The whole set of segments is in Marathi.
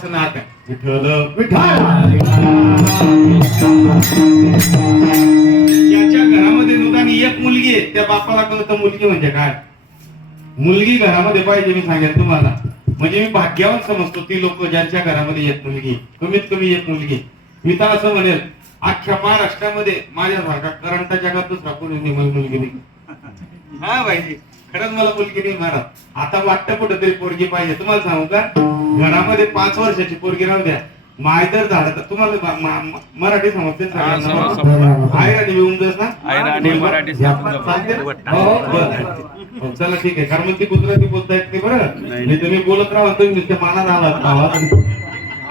बापाचं नाक आहे. विठ्ठल विठ्ठल. याच्या घरामध्ये नुदान एक मुलगी आहे, त्या बापाला कळतं मुलगी म्हणजे काय. मुलगी घरामध्ये पाहिजे, मी सांगेन तुम्हाला. म्हणजे मी भाग्यवान समजतो ती लोक ज्यांच्या घरामध्ये एक मुलगी, कमीत कमी एक मुलगी. मी तर असं म्हणेल अख्ख्या महाराष्ट्रामध्ये माझ्यासारखा करंट जगात दुसरा कोणी मुलगी नाही. हा पाहिजे, खरंच मला मुलगी नाही महाराज. आता वाटतं कुठेतरी पोरगी पाहिजे. तुम्हाला सांगू का, घरामध्ये 5 वर्षाची पोरगी राहू द्या, मायदर झालं तर तुम्हाला मराठी समजते. आयराणी येऊन जास ना, मराठी चला ठीक आहे. कारण ती गुजराती बोलता येत नाही बरं. नाही तुम्ही बोलत राहा तुम्ही मानात आलात आवाज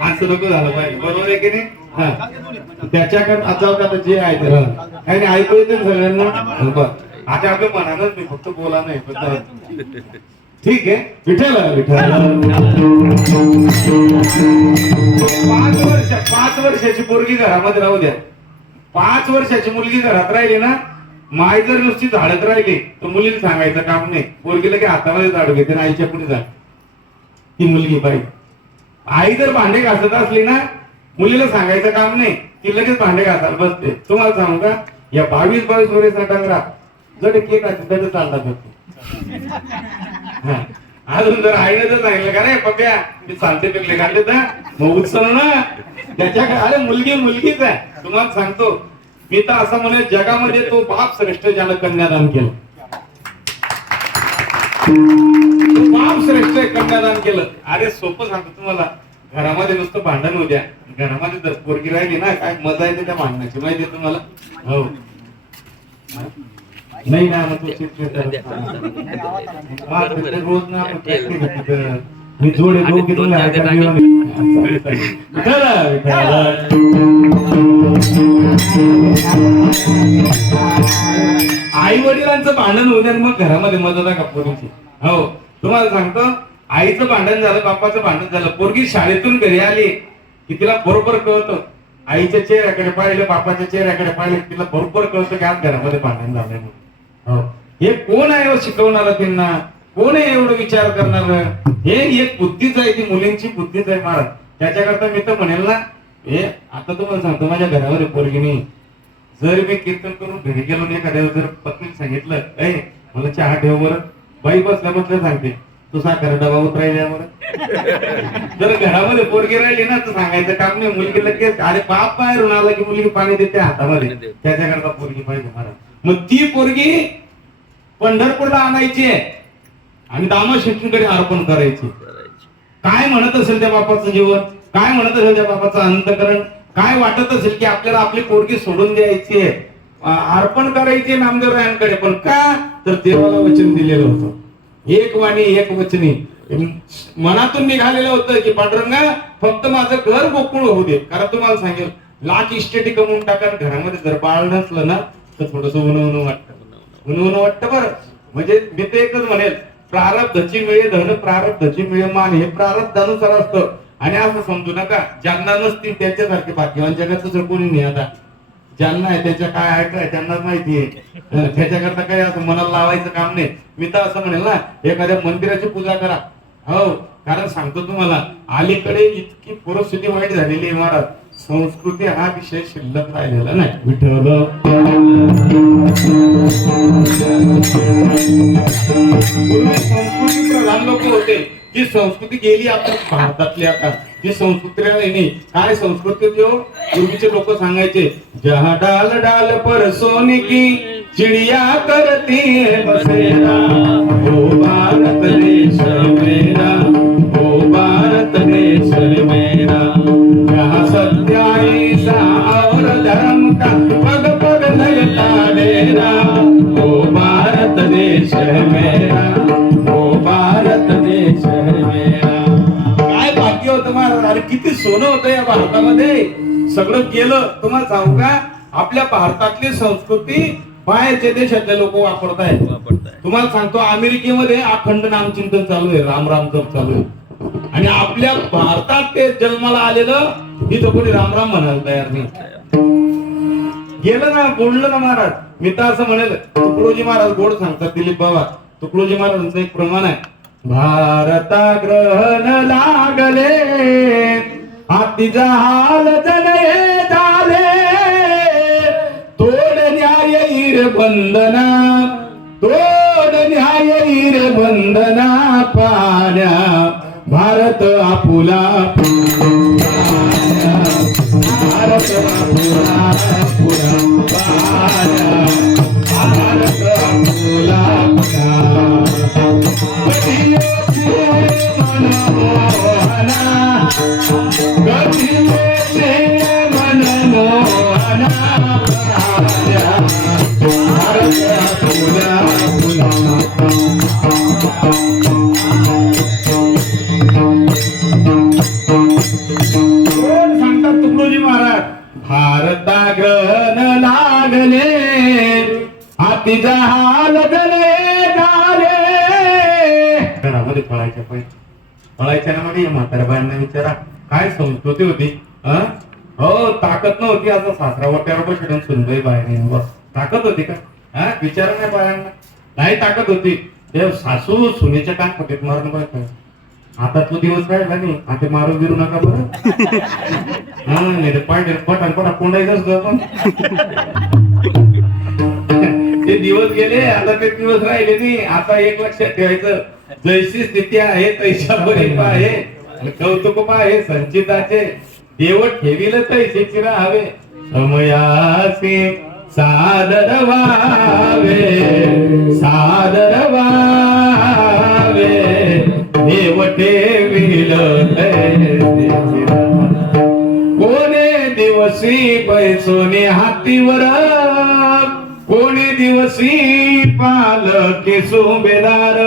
असं नको झालं पाहिजे. बरोबर आहे की नाही. त्याच्याकडे आता जे आहे ते ऐकू येते सगळ्यांना. आता आपल्या मनालाच नाही, फक्त बोला नाही. ठीक आहे. विठ्ठल विठ्ठल. 5 वर्षाची पोरगी घरामध्ये राहू द्या, 5 वर्षाची मुलगी घरात राहिली ना, माय जर नुसती झाडत राहिली तर मुलीला सांगायचं काम नाही. पोरगीला की हातामध्ये झाडू घेते ना, आईच्या पुढे जा, ती मुलगी पाहिजे. आई जर भांडे घासत असली ना, मुलीला सांगायचं काम नाही, ती लगेच भांडे घासायला बसते. तुम्हाला सांगू का, या 22 वर्षाचा डंगरा जर केक असेल तर चालतात. अजून जर आईने जर सांगितलं का रे पप्या मी चालते पिकले काढले तर मग उत्सव ना त्याच्याकडे. अरे मुलगी मुलगीच आहे. तुम्हाला सांगतो मी तर असं म्हणे, जगामध्ये तो बाप श्रेष्ठ ज्याला कन्यादान केलं. बाप श्रेष्ठ कन्यादान केलं. अरे सोपं सांगतो तुम्हाला, घरामध्ये नुसतं भांडण होऊ द्या, घरामध्ये जर पोरगी राहिली ना, काय मजा येते त्या भांडणाची माहिती आहे तुम्हाला. हो नाही ना, मग रोज ना मी जोडे आई वडिलांचं भांडण होऊ द्या, मग घरामध्ये मजा का पोरीची. हो तुम्हाला सांगतो, आईचं भांडण झालं, बापाचं भांडण झालं, पोरगी शाळेतून घरी आली की तिला बरोबर कळतं. आईच्या चेहऱ्याकडे पाहिलं, बापाच्या चेहऱ्याकडे पाहिलं, तिला बरोबर कळतं की आज घरामध्ये भांडण झालंय म्हणून. हे कोण आहे शिकवणार त्यांना, कोण आहे एवढं विचार करणार. हे एक बुद्धीच आहे, ती मुलींची बुद्धीच आहे महाराज. त्याच्याकरता मी तर म्हणेल ना, हे आता तुम्हाला सांगतो, माझ्या घरामध्ये पोरगी नाही. जर मी कीर्तन करून घरी गेलो आणि एखाद्या जर पत्नीने सांगितलं ए मला चहा ठेव बरं, बाई बसल्या बसल्या सांगते तू साखर डबा उतरायल्यावर. जर घरामध्ये पोरगी राहिली ना तर सांगायचं काम नाही. मुलगी लगेच अरे बाप बाहेरून आला की मुलगी पाणी देते हातामध्ये. त्याच्याकरता पोरगी पाहिजे महाराज. मग ती पोरगी पंढरपूरला आणायची आणि दामोदरकडे अर्पण करायची. काय म्हणत असेल त्या बापाचं जीवन, काय म्हणत असेल त्या बापाचं अंतकरण, काय वाटत असेल की आपल्याला आपली पोरगी सोडून द्यायची, अर्पण करायची नामदेवरायांकडे. पण का तर देवाला वचन दिलेलं होतं, एक वाणी एक वचनी. मनातून निघालेलं होतं की पांडुरंगा फक्त माझं घर गोकुळ होऊ दे. कारण तुम्हाला सांगेल लाख इस्टेटी कमवून टाका, घरामध्ये जर बाळ नसलं ना तर थोडस उन वाटतं बरं. म्हणजे मी ते एकच म्हणेल, प्रारब्धची मिळे धन प्रारब्धची मिळे मान, हे प्रारब्धानुसार असतं. आणि असं समजू नका ज्यांना नसतील त्यांच्यासारखे भाग्यवान जगात जर कोणी नाही. आता ज्यांना आहे त्याच्या काय आहे काय त्यांना माहिती आहे, त्याच्याकरता काही असं मनाला लावायचं काम नाही. मी तर असं म्हणेल ना, एखाद्या मंदिराची पूजा करा. हो कारण सांगतो तुम्हाला, अलीकडे इतकी परिस्थिती वाईट झालेली आहे महाराज, संस्कृती हा विषय शिल्लक राहिलेला नाही. विठ्ठल संस्कृती प्रधान लोक होते, जी संस्कृती गेली आता भारतातली. आता जी संस्कृती नाही, काय संस्कृती पूर्वीचे लोक सांगायचे, जहा डाल डाल पर सोने की चिड़िया करती है बसेरा, ओ भारत देश मेरा, ओ भारत देश मेरा, जहाँ सत्य अहिंसा और धर्म का पग पग लगता डेरा, ओ भारत देश मेरा, ओ भारत देश मेरा. काय भाग्य होतं महाराज, अरे किती सोनं होतं या भारतामध्ये. सगळं गेलं. तुम्हाला सांगू का, आपल्या भारतातली संस्कृती बाहेरच्या देशातले लोक वापरतायत. तुम्हाला सांगतो अमेरिकेमध्ये अखंड नामचिंतन चालू आहे, राम राम जप चालू आहे. आणि आपल्या भारतात ते जन्माला आलेलं इथं कोणी राम राम म्हणायला तयार नाही. गेलं ना, बोललं ना महाराज. मी तर असं म्हणेल, तुकडोजी महाराज गोड सांगतात, दिलीप बाबा तुकडोजी महाराजांचं एक प्रमाण आहे, भारता ग्रहण लागले हातीचा हाल जनये झाले तोड न्याय ईर बंधना तोड न्याय ईर बंधना पाण्या भारत आपुला भारत आपुला पाण्या भारत आपुला भारताग्रहण लागले हातीचा हाल गले झाले. घरामध्ये पळायच्या पळायच्या ना मध्ये म्हाताऱ्या बायांना विचारा काय संस्कृती होती. हो ताकद नव्हती असं सासरा वाट्यावर बसून सुनबाई बाहेर बस ताकद होती का? विचारा नाही बायांना नाही ताकद होती. ते सासू सुनेच्या कान फटीत मारून बघ आता तो दिवस राहिला नाही आता मारून गिरू नका बरं. पटापटा कोंडायचंच पण ते दिवस गेले आता ते दिवस राहिले नाही. आता एक लक्षात ठेवायचं जैशी स्थिती आहे तैशा बरेपा आहे कौतुक आहे संचिताचे देव ठेविल तैसे राहावे समयासी सादर व्हावे सादर व्हावे देव ठेविल कोणे दिवसी पैसोने हातीवर कोणे दिवसी पालके सुभेदार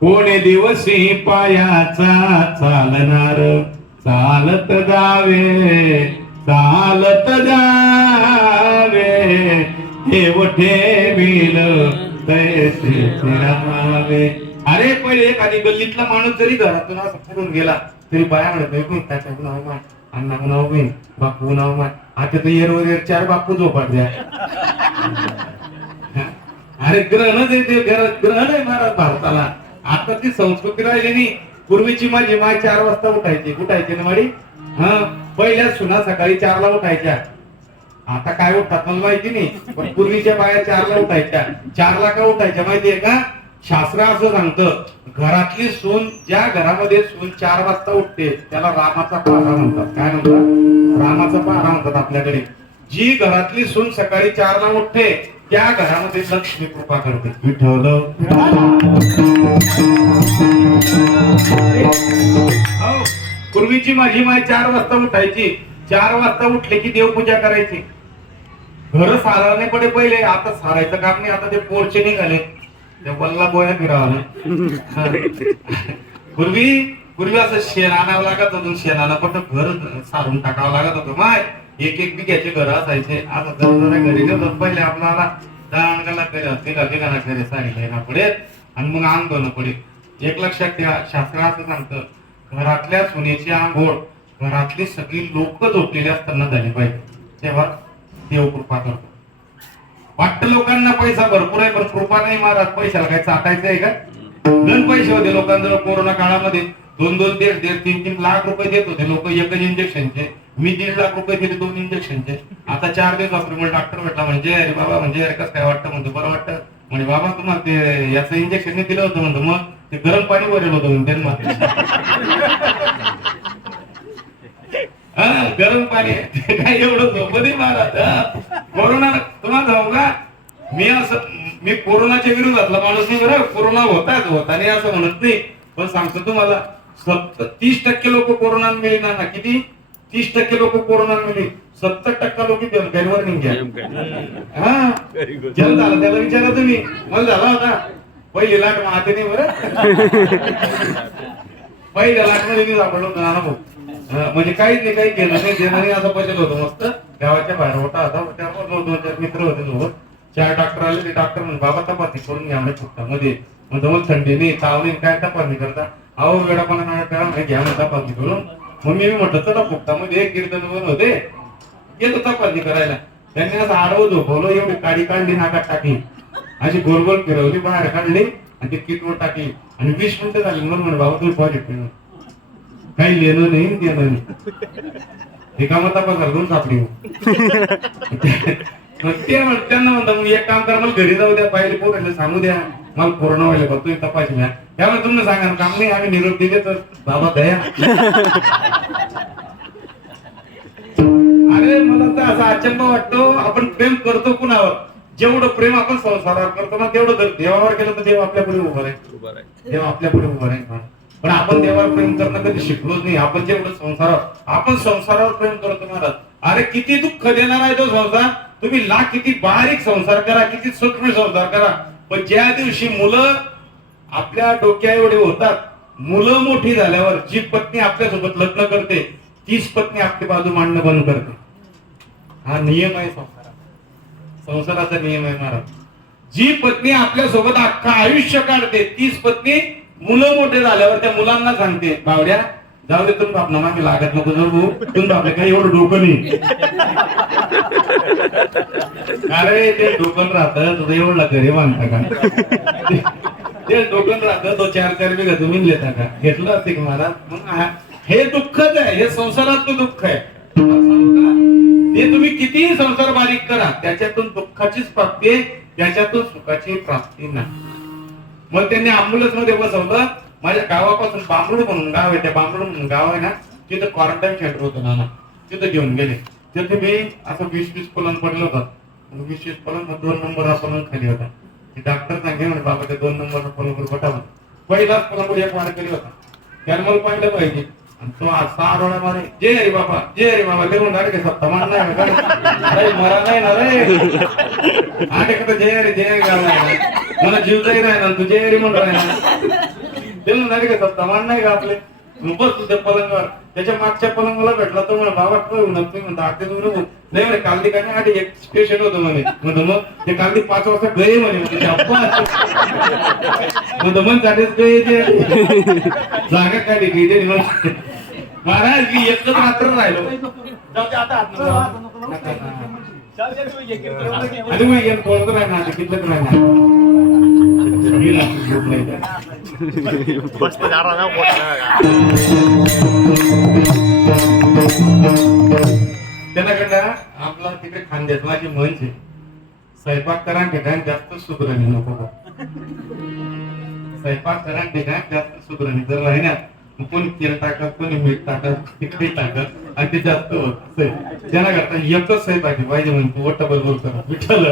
कोणे दिवसी पायाचा चालणार चालत जावे चालत जावे देव ठेविल तैसे राहावे. अरे पहिले एखादी गल्लीतला माणूस जरी घरातून असं फिरून गेला तरी बाया म्हणत त्याच्या नाव मान अण्णा नाव बहीण बापू नाव मान आता तर येर वगैरे 4 बापू झोपाट द्या. अरे ग्रहणच येते ग्रहण आहे महाराज भारताला. आता ती संस्कृती राहिली नाही. पूर्वीची माझी माय 4 वाजता उठायची ना माडी. पहिल्या सुना सकाळी 4 ला उठायच्या. आता काय उठतात मला माहिती नाही पण पूर्वीच्या बाया 4 ला उठायच्या. 4 ला का उठायच्या माहितीये का? शास्त्र असं सांगतं घरातली सून ज्या घरामध्ये सून 4 वाजता उठते त्याला रामाचा पहारा म्हणतात. काय म्हणतात? रामाचा पहारा म्हणतात आपल्याकडे. जी घरातली सून सकाळी 4 ला उठते त्या घरामध्ये लक्ष्मी कृपा करते. विठ्ठल पूर्वीची माझी माय 4 वाजता उठायची. 4 वाजता उठले की देवपूजा करायची. घर साराने पडे पहिले आता सारायचं काम नाही. आता ते पोरचे निघाले त्या बल्ला बोया फिरावं. पूर्वी असं शेण आणावं लागत होतं. शेणाला पण घर सारून टाकावं लागत होतं. माय एक बिघ्याचे घर असायचे. आता जरा घरी गेलो पहिले आपल्याला दांडगाला घरी साडी ना पडेल आणि मग अंग धुणं पडेल. एक लक्षात ठेवा शास्त्र असं सांगतं घरातल्या सुनेची आंघोळ घरातली सगळी लोक झोपलेली असताना झाली पाहिजे तेव्हा देव कृपा करतो. वाटतं लोकांना पैसा भरपूर आहे पण कृपा नाही महाराज. पैशाला काय चाटायचं आहे का? दोन पैसे होते लोकांजवळ कोरोना काळामध्ये 2-2, 1.5, 3-3 लाख रुपये देत होते लोक एकच इंजेक्शनचे. मी 1.5 लाख रुपये दिले 2 इंजेक्शनचे. आता 4 दिवस वापरून मला डॉक्टर भेटला म्हणजे अरे बाबा म्हणजे अरे कसं काय वाटतं म्हणतो बरं वाटतं म्हणजे बाबा तुम्हाला ते याचं इंजेक्शन दिलं होतं म्हणतो मग ते गरम पाणी भरेल होतं त्यांना. गरम पाणी काय एवढं झोपत महाराज. कोरोना तुम्हाला जाऊ का मी कोरोनाच्या विरोधातला माणूस नाही बरं. कोरोना होता नाही असं म्हणत नाही पण सांगतो तुम्हाला 30% लोक कोरोना मिळणार ना. किती? 30% लोक कोरोना मिळले. 70% लोक गैरवर निघ्या. जल झाला त्याला विचारा तुम्ही. मला झाला होता पहिली लाट माते नाही बरं. पहिल्या लाट मध्ये मी सापडलो होतो नाना भाऊ. म्हणजे काहीच नाही काही केलं नाही देणं नाही असं बचत होतं मस्त. गावाच्या बाहेर होता त्यावर 2-4 मित्र होते सोबत. 4 डॉक्टर आले. ते डॉक्टर म्हणजे बाबा तपासणी करून घ्या म्हणजे फुकटामध्ये. म्हणजे मग थंडी नाही ताव नाही काय तपासणी करता अहो वेळापणा नाही करा घ्या मग तपासणी करून. मग मी म्हटलं चला फुकटामध्ये 1 कीर्तन होते गेलो तपासणी करायला. त्यांनी असं आडवं झोपवलं एवढी काडी काढली नाकात टाकली अशी गोल गोल फिरवली बाहेर काढली आणि ते किटवर टाकली आणि 20 मिनिटं झाली. म्हणून बाबा तुम्ही पॉझिटिव्ह काही लेणं नाही देणं नाही. रिकामा तपास घालून सापडी. मग ते त्यांना म्हणतात मग एक काम करा, मला घरी जाऊ द्या, पहिले पोरांना सांगू द्या मला कोरोना व्हायला बघ, तुम्ही तपासणी घ्या. त्यामुळे तुम्ही सांगा काम नाही, आम्ही निरोप दिले तर बाबा दया. अरे मला तर असा अचंबा वाटतो, आपण प्रेम करतो कुणावर, जेवढं प्रेम आपण संसारावर करतो ना तेवढं जर देवावर केलं तर देव आपल्या पुढे उभं आहे, देव आपल्या पुढे उभं आहे. पण आपण देवावर प्रेम करणं कधी शिकलोच नाही. आपण जेवढं आपण संसारावर प्रेम करतो महाराज. अरे किती दुःख देणार आहे तो संसार, तुम्ही लाख किती बारीक संसार करा, किती सूक्ष्म संसार करा, पण ज्या दिवशी मुलं आपल्या डोक्या एवढे होतात, मुलं मोठी झाल्यावर जी पत्नी आपल्यासोबत लग्न करते तीच पत्नी आपली बाजू मांडणं बंद करते. हा नियम आहे संसाराचा नियम आहे महाराज. जी पत्नी आपल्या सोबत अख्खा आयुष्य काढते तीच पत्नी मुलं मोठे झाल्यावर त्या मुलांना सांगते, बावड्या जाऊ दे तुम्ही बापना मागे लागत नको जरू, तुम्ही आपल्या काही एवढं डोकं नाही. अरे ते डोकं राहतं तुझं एवढं घरी बांधता का, ते डोकं राहतं तो 4-4 बिघा तुम्ही घेता का, घेतलं असते का महाराज. मग हे दुःखच आहे, हे संसारात दुःख आहे. ते तुम्ही कितीही संसार बारीक करा, त्याच्यातून दुःखाचीच प्राप्ती आहे, त्याच्यातून सुखाची प्राप्ती नाही. मग त्यांनी अँब्युलन्स मध्ये बसवलं. माझ्या गावापासून बांबुड म्हणून गाव आहे, त्या बांबुड म्हणून गाव आहे ना, तिथं क्वारंटाईन सेंटर होतं ना, तिथं घेऊन गेले. तिथे मी असं 20-20 पलंग पडलं होतं. 20-20 पलंग 2 नंबरचा पलंग खाली होता. डॉक्टर सांगे म्हणजे बाबा ते 2 नंबरचा पलंग बटावं. पहिलाच पलंग एक वार केली होता, त्याला मला पाहिलं पाहिजे. तो असा आरोळा मारे, जय हरी बाबा जय हरी बाबा, लिहून डायरेक्ट सत्ता मान नाही मरा नाही ना रे, आठ जय हरी गाव मला जीव जाई नाही ना, तू जय हरी म्हणून राहिला, लिहून डायरेक्ट सत्ता मान नाही का आपले. बस तुझ्या पलंगावर, त्याच्या मागच्या पलंगाला भेटला तर मला बाबा तुम्ही म्हणता आठ नाही म्हणे, काल काय नाही, आठ एक स्पेशल होतं म्हणे. म्हणतो मग ते काल 5 वाजता गळे म्हणे, म्हणतो मग साठेच गळे जागा काय गेली महाराज. मी एकच रात्र राहिलो. त्याच्याकडं आपला तिकडे खांद्यात माझी म्हणजे स्वयंपाक करा ठिकाण जास्त सुधरणी नको, स्वयंपाक करा ठिकाण जास्त सुधरणी जर राहिल्यात कोणी तेल टाकत, कोणी मीठ टाकत, तिकडे टाकत आणि ते जास्त होत. त्यांना करता एकच स्वयंपाक पाहिजे म्हणतो वटबल बोलतो विठ्ठल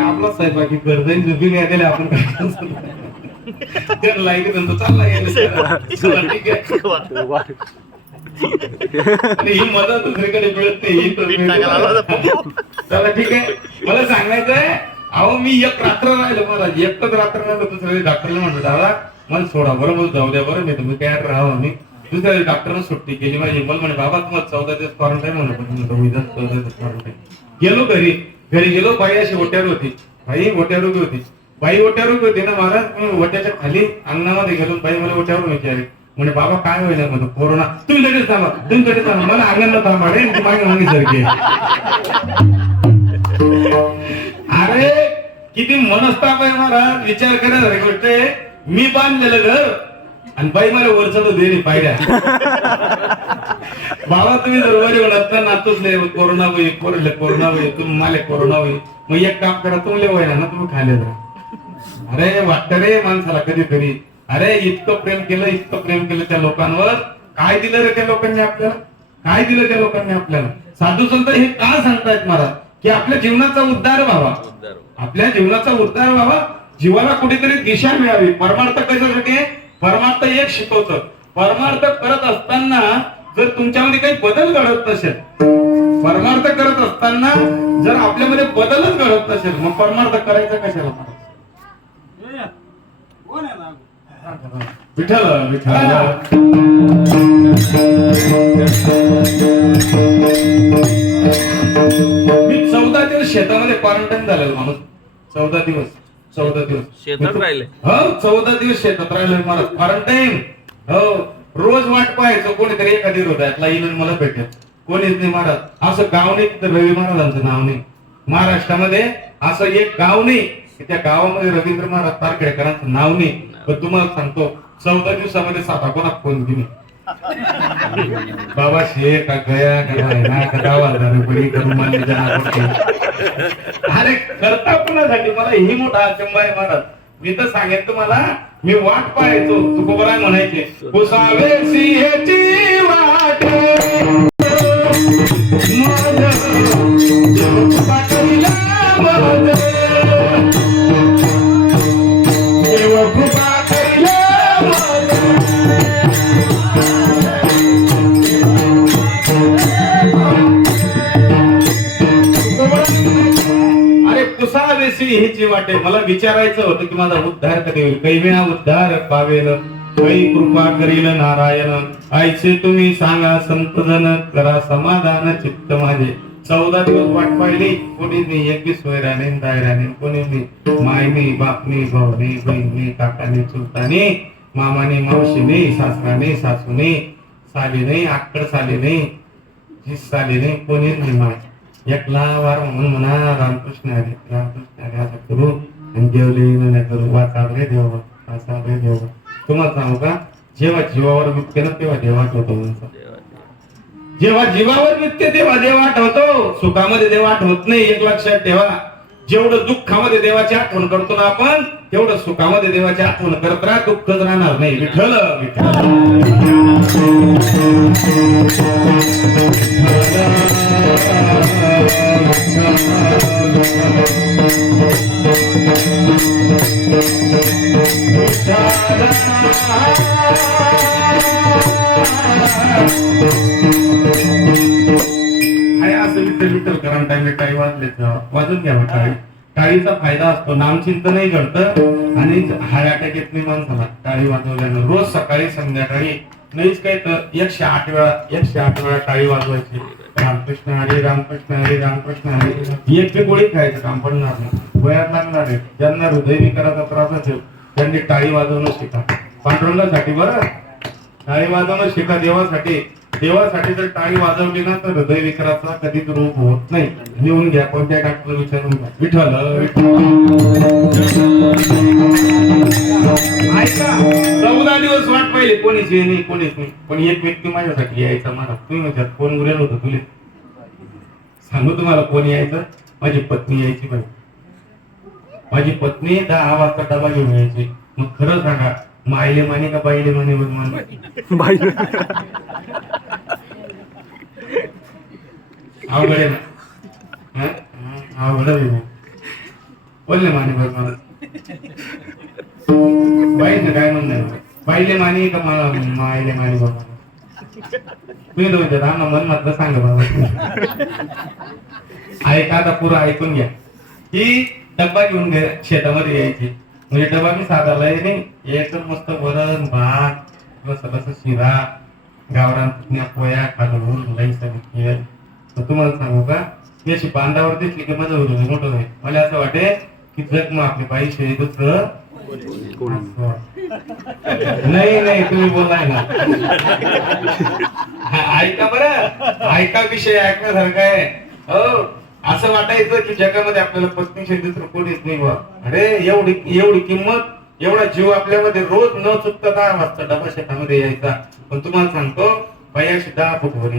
आपला स्वयंपाकी गरजेन झुकी गेले आपण काय लाईक म्हणतो चालला ठीक आहे. ही मदत दुसरीकडे मिळत नाही. चला ठीक आहे, मला सांगायचंय अहो मी एक रात्र राहिलो महाराज, एकच रात्र राहिलो. दुसऱ्या डॉक्टरला म्हणतो दादा मला सोडा बरं, बोल जाऊ द्या बरं, मी तुम्ही काय राहा. मी दुसऱ्या डॉक्टरने सुट्टी केली माझी. मला म्हणे बाबा तुम्हाला 14 दिवस क्वारंटाईन म्हणून 14 दिवस क्वारंटाईन. गेलो घरी गेलो, बाई अशी ओट्यावर होती, बाई ओट्यावर उभी होती, बाई ओट्यावर उभी होती ना महाराज. मी ओट्याच्या खाली अंगणामध्ये गेलो, बाई मला ओट्यावर विचारली म्हणजे बाबा काय होईल म्हणतो कोरोना. तुम्ही लगेच थांबा, तुम्ही लगेच थांबा, मला अंगणला थांबा रे मागे मागे सारखे. अरे किती मनस्ताप आहे महाराज, विचार करायला गोष्ट आहे. मी बांधलेलं घर आणि बाई मला वर चढू दे पाहिल्या. बाबा तुम्ही जर वर होणार तर नातूच नाही कोरोना होईल, कोरोना होईल, तुम्ही मला कोरोना होईल. मग एक काम करा, तुम्ही व्हायला ना तुम्ही खाले जा. अरे वाटत रे माणसाला कधीतरी, अरे इतकं प्रेम केलं त्या लोकांवर, काय दिलं रे त्या लोकांनी आपल्याला, काय दिलं त्या लोकांनी आपल्याला. साधू संत हे का सांगतायत महाराज की आपल्या जीवनाचा उद्धार व्हावा, आपल्या जीवनाचा उद्धार व्हावा, जीवाला कुठेतरी दिशा मिळावी. परमार्थ कशासाठी? परमार्थ एक शिकवतं, परमार्थ करत असताना जर तुमच्यामध्ये काही बदल घडत नसेल, परमार्थ करत असताना जर आपल्यामध्ये बदलच घडत नसेल, मग परमार्थ करायचा कशाला? विठ्ठल विठ्ठल. मी 14 दिवस शेतामध्ये क्वारंटाईन झालेलो माणूस. 14 दिवस शेतात राहिले. हो 14 दिवस शेतात राहिले मला क्वारंटाईन. हो रोज वाट पाहायचो कोणीतरी एखादी हृदयातला येऊन मला भेटेल, कोणीच नाही महाराज. असं गाव नाही तर रवी महाराजांचं नाव नाही. महाराष्ट्रामध्ये असं एक गाव नाही की त्या गावामध्ये रवींद्र महाराज तारखेडकरांचं नाव नाही. पण तुम्हाला सांगतो 14 दिवसामध्ये 7 कोणाला फोन दिली. बाबा शे का गया का ना का गावाला जाणं पडी करून मानली जाणार पडते. अरे करता कोणासाठी मला ही मोठा अचंबा आहे महाराज. मी तर सांगेन तुम्हाला मी वाट पाहायचो तुकोबराय म्हणायचे पुसावे सिंहची वाट ह्याची वाटे. मला विचारायचं होतं की माझा उद्धार कधी होईल. कैविना उद्धार पावेल काही कृपा करील नारायण. आईचे तुम्ही सांगा संतजन करा समाधान चित्त माझे. 14 दिवस वाट पाहिली. कोणी नाही एक सोयराने दायराने कोणी नाही मायनी बापनी भाऊनी बहिणी काकाने चुलताने मामाने मावशीने सासराने सासूने साली नाही आक्कड साली नाही जीस साली नाही कोणी नाही माय एकला वार म्हणून म्हणा रामकृष्ण हरी असं करू आणि देवले न करू वाचाव रे देवा वाचाव रे देवा. तुम्हाला सांगू का जेव्हा जीवावर विकते ना तेव्हा देव आठवतो म्हणून. जेव्हा जीवावर विकते तेव्हा देव आठवतो. सुखामध्ये देव आठवत नाही. एक लक्षात ठेवा. जेवढं दुःखामध्ये देवाची आठवण करतो ना आपण तेवढं सुखामध्ये देवाची आठवण करत राहा. दुःखच राहणार नाही. विठ्ठल असं विठ्ठल करा. टाइम टाळी वाजले वाजून घ्यावं टाळी. टाळीचा फायदा असतो. नामचिंतन नाही घडतं आणि हार्ट अटॅक येत नाही माणसाला टाळी वाजवल्यानं. रोज सकाळी संध्याकाळी नाहीच काय तर 108 वेळा टाळी वाजवायची. रामकृष्ण हरी रामकृष्ण हरी रामकृष्ण हरी. एक पे गोळी खायचं काम पडणार नाही. वयात लागणार आहे. ज्यांना हृदयविकाराचा त्रास असेल त्यांनी टाळी वाजवणं शिका. पांडुरंगासाठी बरं टाळी वाजवणं शिका. देवासाठी जर टाळी वाजवली ना तर हृदयविकाराचा कधीच रोग होत नाही. लिहून घ्या. कोणत्या डॉक्टर विचारून घ्या. विठ्ठल ऐका 14 दिवस वाट पाहिली. कोणीच नाही कोणीच नाही. पण एक व्यक्ती माझ्यासाठी यायचा. मला तुम्ही म्हणतात कोण गुरेल होतं तुले सांगू तुम्हाला कोण यायचं. माझी पत्नी यायची. माझी पत्नी 10 वाजता डबा घेऊन यायची. मग खरं सांगा मायले माने का बाईले माने अवघड आहे ना. अवघड आहे बोलले माने बघ मला बाईचं काय म्हणणं बाईले माने का मायले माने बघ तुम्ही दोन राम मन मात्र सांगा बाबा. ऐका आता पुरं ऐकून घ्या. ही डब्बा घेऊन शेतामध्ये यायची. म्हणजे डबा मी साधालाय नाही एकदम मस्त वरण भात बस शिरा गावरान पोया खालून तुम्हाला सांगू का मी अशी बांधावर दिसली की माझं हृदय मोठं आहे. मला असं वाटे की जग मग आपली बाई शिवाय दुसरं नाही तुम्ही बोललाय ना. ऐका बरं ऐका विषय ऐकण्यासारखा आहे. हो असं वाटायचं की जगामध्ये आपल्याला पत्नीशी दुसरं कोणीच नाही बा. अरे एवढी किंमत एवढा जीव आपल्यामध्ये रोज न चुकता 10 वाजता डबा शेतामध्ये यायचा. पण तुम्हाला सांगतो बायाशी 10 फूट वर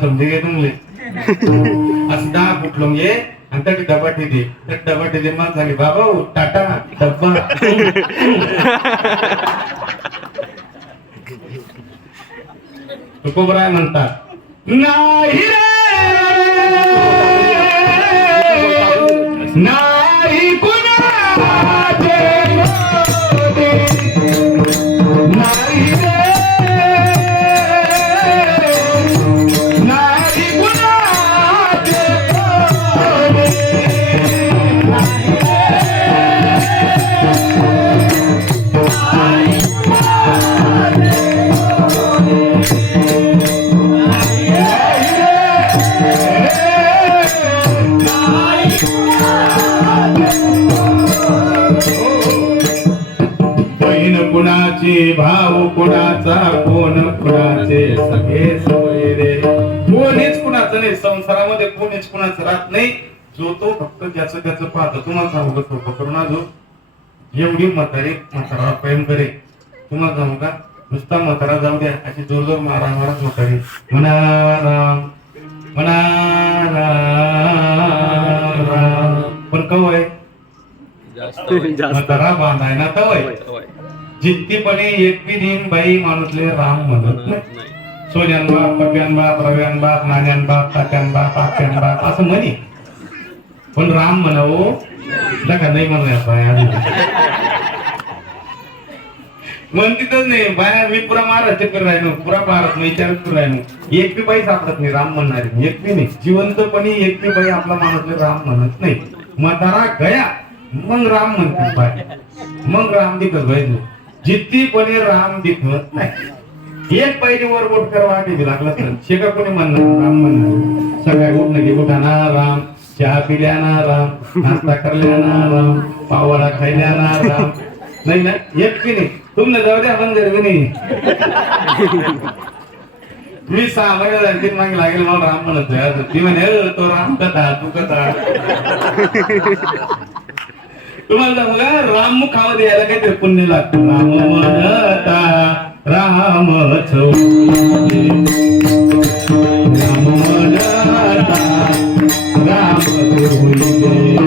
समजे गे तुमले असं 10 फूट लोंग ये आणि त्या डबा ठेदी त्या डबा ठेदी मला सांगे बाबा टाटा डब्बा. तुकोबराय म्हणतात नाही नाही कुणाचे नाही नाही कुणाचे कुणाचे भाऊ कुणाचा कोण कुणाचे सगळे सोयरे. कोणीच कुणाचं नाही संसारामध्ये. कोणीच कुणाचं राहत नाही. जो तो फक्त ज्याचं त्याचं पाहतो. तुम्हाला सांगू का सोपं करून जो एवढी म्हातारा प्रेम करे. तुम्हाला सांगू का नुसता म्हातारा जाऊ द्या, अशी जोर जोर मारा मारत म्हातारी म्हणा राम म्हणा राम, पण कवय म्हातारा बांधाय ना तवय जित्तीपणे एक बी दिन बाई माणूसले राम म्हणत नाही. सोन्यान बाप, पप्यान बाप, रव्यान बाप, नाण्यान बाप, तात्यान बाप, आत्यान बाप असं म्हणे, पण राम म्हणावं का नाही म्हणूया म्हणतीतच नाही बाया. मी पुरा महाराष्ट्र कर राहिलो, पुरा भारत विचारत करू राहिलो, एक बी बाई सापडत नाही राम म्हणणारी, एक बी नाही. जिवंतपणी एक बी बाई आपला माणूसले राम म्हणत नाही. म्हातारा गया मग राम म्हणतात बाय, मग राम दिखत पाहिजे. जित्तीपणे राम दिखत नाही. एक पाहिजे वर बोट करवा लागला तर शेका कोणी म्हणणार राम म्हणणार. सगळ्या उठणं की उठाना राम, चहा पिल्याना राम, नाश्ता करल्याना राम, पावडा खायल्याना राम. नाही ना, एक की नाही तुमने जाऊ द्या आपण जर नाही. मी 6 महिन्यात मागे लागेल मला राम म्हणत. ती म्हणे तो राम कथा तू कथा. तुम्हाला सांगू का, राम मुखामध्ये यायला काहीतरी पुण्य लागतं. राम म्हणता राम चौले, राम म्हणता राम चौले.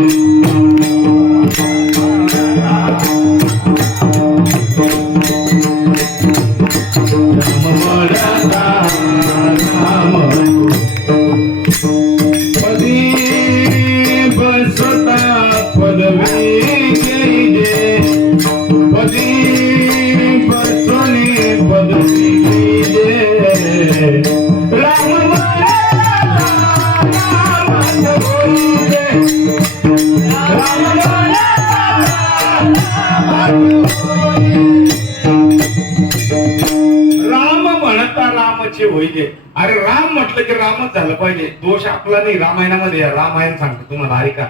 अरे राम म्हटलं की रामच झालं पाहिजे. दोष आपला नाही, रामायणामध्ये रामायण सांगतो तुम्हाला ऐका.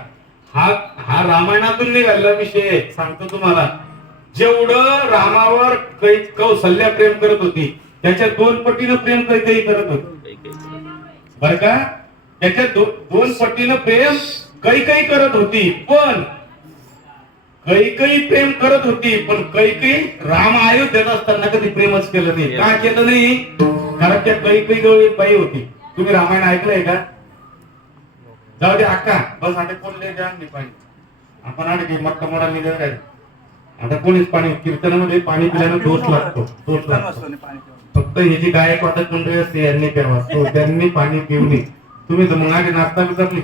हा रामायणातून निघालेला विषय आहे. सांगतो तुम्हाला, जेवढं रामावर कौशल्या प्रेम करत होती त्याच्या 2 पटीनं प्रेम कैकेयी करत होती बर का. त्याच्या 2 पटीनं प्रेम कैकेयी करत होती. पण कैकेयी प्रेम करत होती, पण कैकेयी राम अयोध्येत असताना कधी प्रेमच केलं नाही. का केलं नाही? कारण त्या कैकेयी जवळ एक बाई होती. तुम्ही रामायण ऐकलंय का? जाऊ दे अक्का, बस आता कोणले द्या पाणी. आपण आठ मक्का मोडा निघत राहील. आता कोणीच पाणी कीर्तनामध्ये पाणी पिल्यानं दोष लागतो, दोष लागतो. फक्त ही जी गायक वाटत मंडळी असते यांनी प्यावा, त्यांनी पाणी पिऊ नये. तुम्ही तर मग आधी नाश्ता बी करली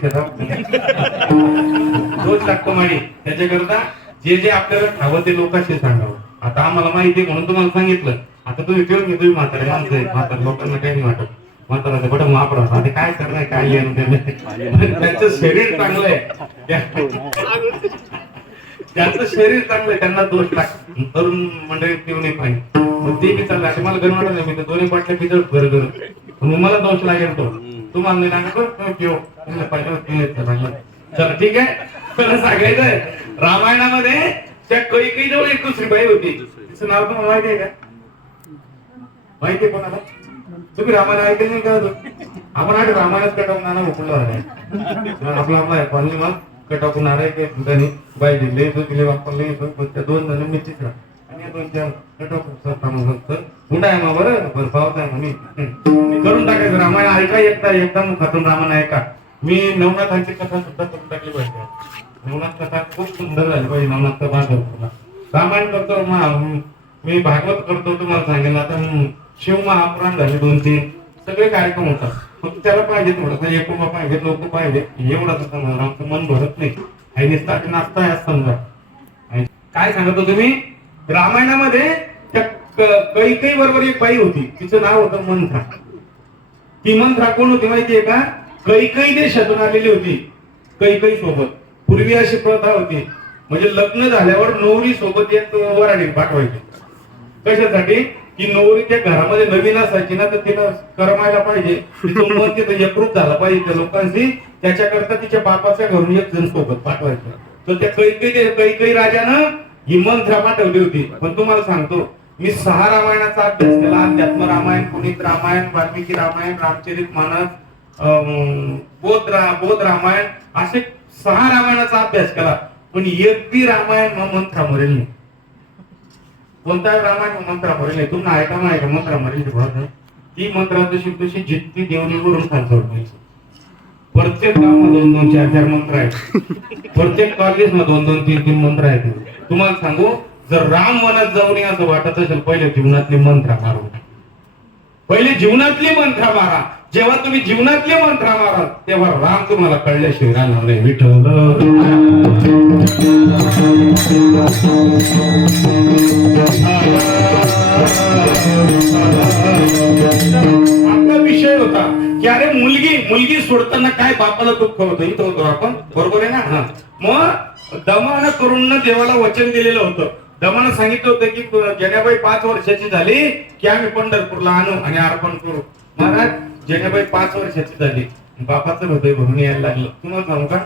दोष लागतो माडी. त्याच्याकरता जे आपल्याला ठावं ते लोकांशी सांगावं. आता आम्हाला माहिती म्हणून तुम्हाला सांगितलं. आता तुम्ही ठेवून घे, तुम्ही म्हातारे माणसं आहे, म्हातारे लोकांना काही नाही वाटत. म्हातारा बट महापरा आता काय करणार, काय त्यांचं शरीर चांगलं आहे, त्यांचं शरीर चांगलं आहे, त्यांना दोष लागतो. तरुण मंडळी पिऊ नये पाहिजे. ते बी चाललं असं मला गण वाटत नाही. मी तर दोन्ही बाटल्या पिजळ घर मग मला दोष लागेल. तो तुम्हाला नाही लागत पिऊ पाहिजे. चला ठीक आहे. मला सांगायचंय, रामायणामध्ये त्या कैकेयी जवळ एक दुसरी बाई होती. तिचं नाव तुम्हाला माहिती आहे का? माहिती आहे कोणाला? तुम्ही रामायण ऐकलं नाही का? आपण आठ रामायणात कटवणार उकळला आपला आपला पाणी मग कटवणार आहे की बाई दिले तिले वापरले. त्या 2 जण मी चित्र आणि 2-4 कटव गुंडा आहे मग बरं पावत आहे म्हणून करून टाकायचं. रामायण ऐका एकदा मुखातून रामायण ऐका. मी नवनाथांची कथा सुद्धा करून टाकली पाहिजे. नवनाथ कथा खूप सुंदर झाली पाहिजे. नवनाथ कथा करतो, रामायण करतो, मी भागवत करतो. तुम्हाला सांगेल आता शिव महापुराण झाले 2-3 सगळे कार्यक्रम होतात. फक्त त्याला पाहिजे थोडस एकोपा पाहिजे, लोक पाहिजे. एवढंच आमचं मन भरत नाही. आई निसता नाचता आहे समजा. काय सांगतो तुम्ही? रामायणामध्ये त्या कैकेयी बरोबर एक बाई होती. तिचं नाव होतं मंथरा. ती मंथरा कोण होती माहितीये का? कैकेयी देशातून आलेली होती. कैकेयी सोबत पूर्वी अशी प्रथा होती, म्हणजे लग्न झाल्यावर नवरी सोबत एक वराडी पाठवायची. कशासाठी? की नवरी त्या घरामध्ये नवीन असायची ना, तर तिला करमायला पाहिजे, तिचं मन तिथं एकरूप झाला पाहिजे त्या लोकांशी. त्याच्याकरता तिच्या बापाच्या घरून एक जण सोबत पाठवायचं. तर त्या कैकेयी राजानं ही मंथरा पाठवली होती. पण तुम्हाला सांगतो, मी 6 रामायणाचा अभ्यास केला. अध्यात्म रामायण, पुनीत रामायण, वाल्मिकी रामायण, रामचरित मानस, बोध रामायण, असे 6 रामायणाचा अभ्यास केला. पण एक बी रामायण मंथरा मरेल नाही. कोणता रामायण मंत्र भरले तुम्ही ऐका माहिती मंत्र भरले ती मंत्र तशी जितकी देवणीवरून खालचं प्रत्येक गावामध्ये 2-2, 4-4 मंत्र आहेत. प्रत्येक कॉलेज मध्ये 2-2, 3-3 मंत्र आहेत. तुम्हाला सांगू जर राम वनात जाऊन असं वाटत असेल पहिले जीवनातली मंत्र मारू. पहिले जीवनातली मंत्र मारा. जेव्हा तुम्ही जीवनातली मंत्र माराल तेव्हा राम तुम्हाला कळल्याशिवाय राहणार नाही. विठ्ठल आपला विषय होता की अरे मुलगी सोडताना काय बापाला दुःख होतं इथं होतो आपण बरोबर आहे ना. हा मग दमानं करून देवाला वचन दिलेलं होतं. दमानं सांगितलं होतं की जनाबाई 5 वर्षाची झाली की आम्ही पंढरपूरला आणू आणि अर्पण करू. महाराज जनाबाई 5 वर्षाची झाली बापाचं हृदय भरून यायला लागलं. तुम्हाला सांगू का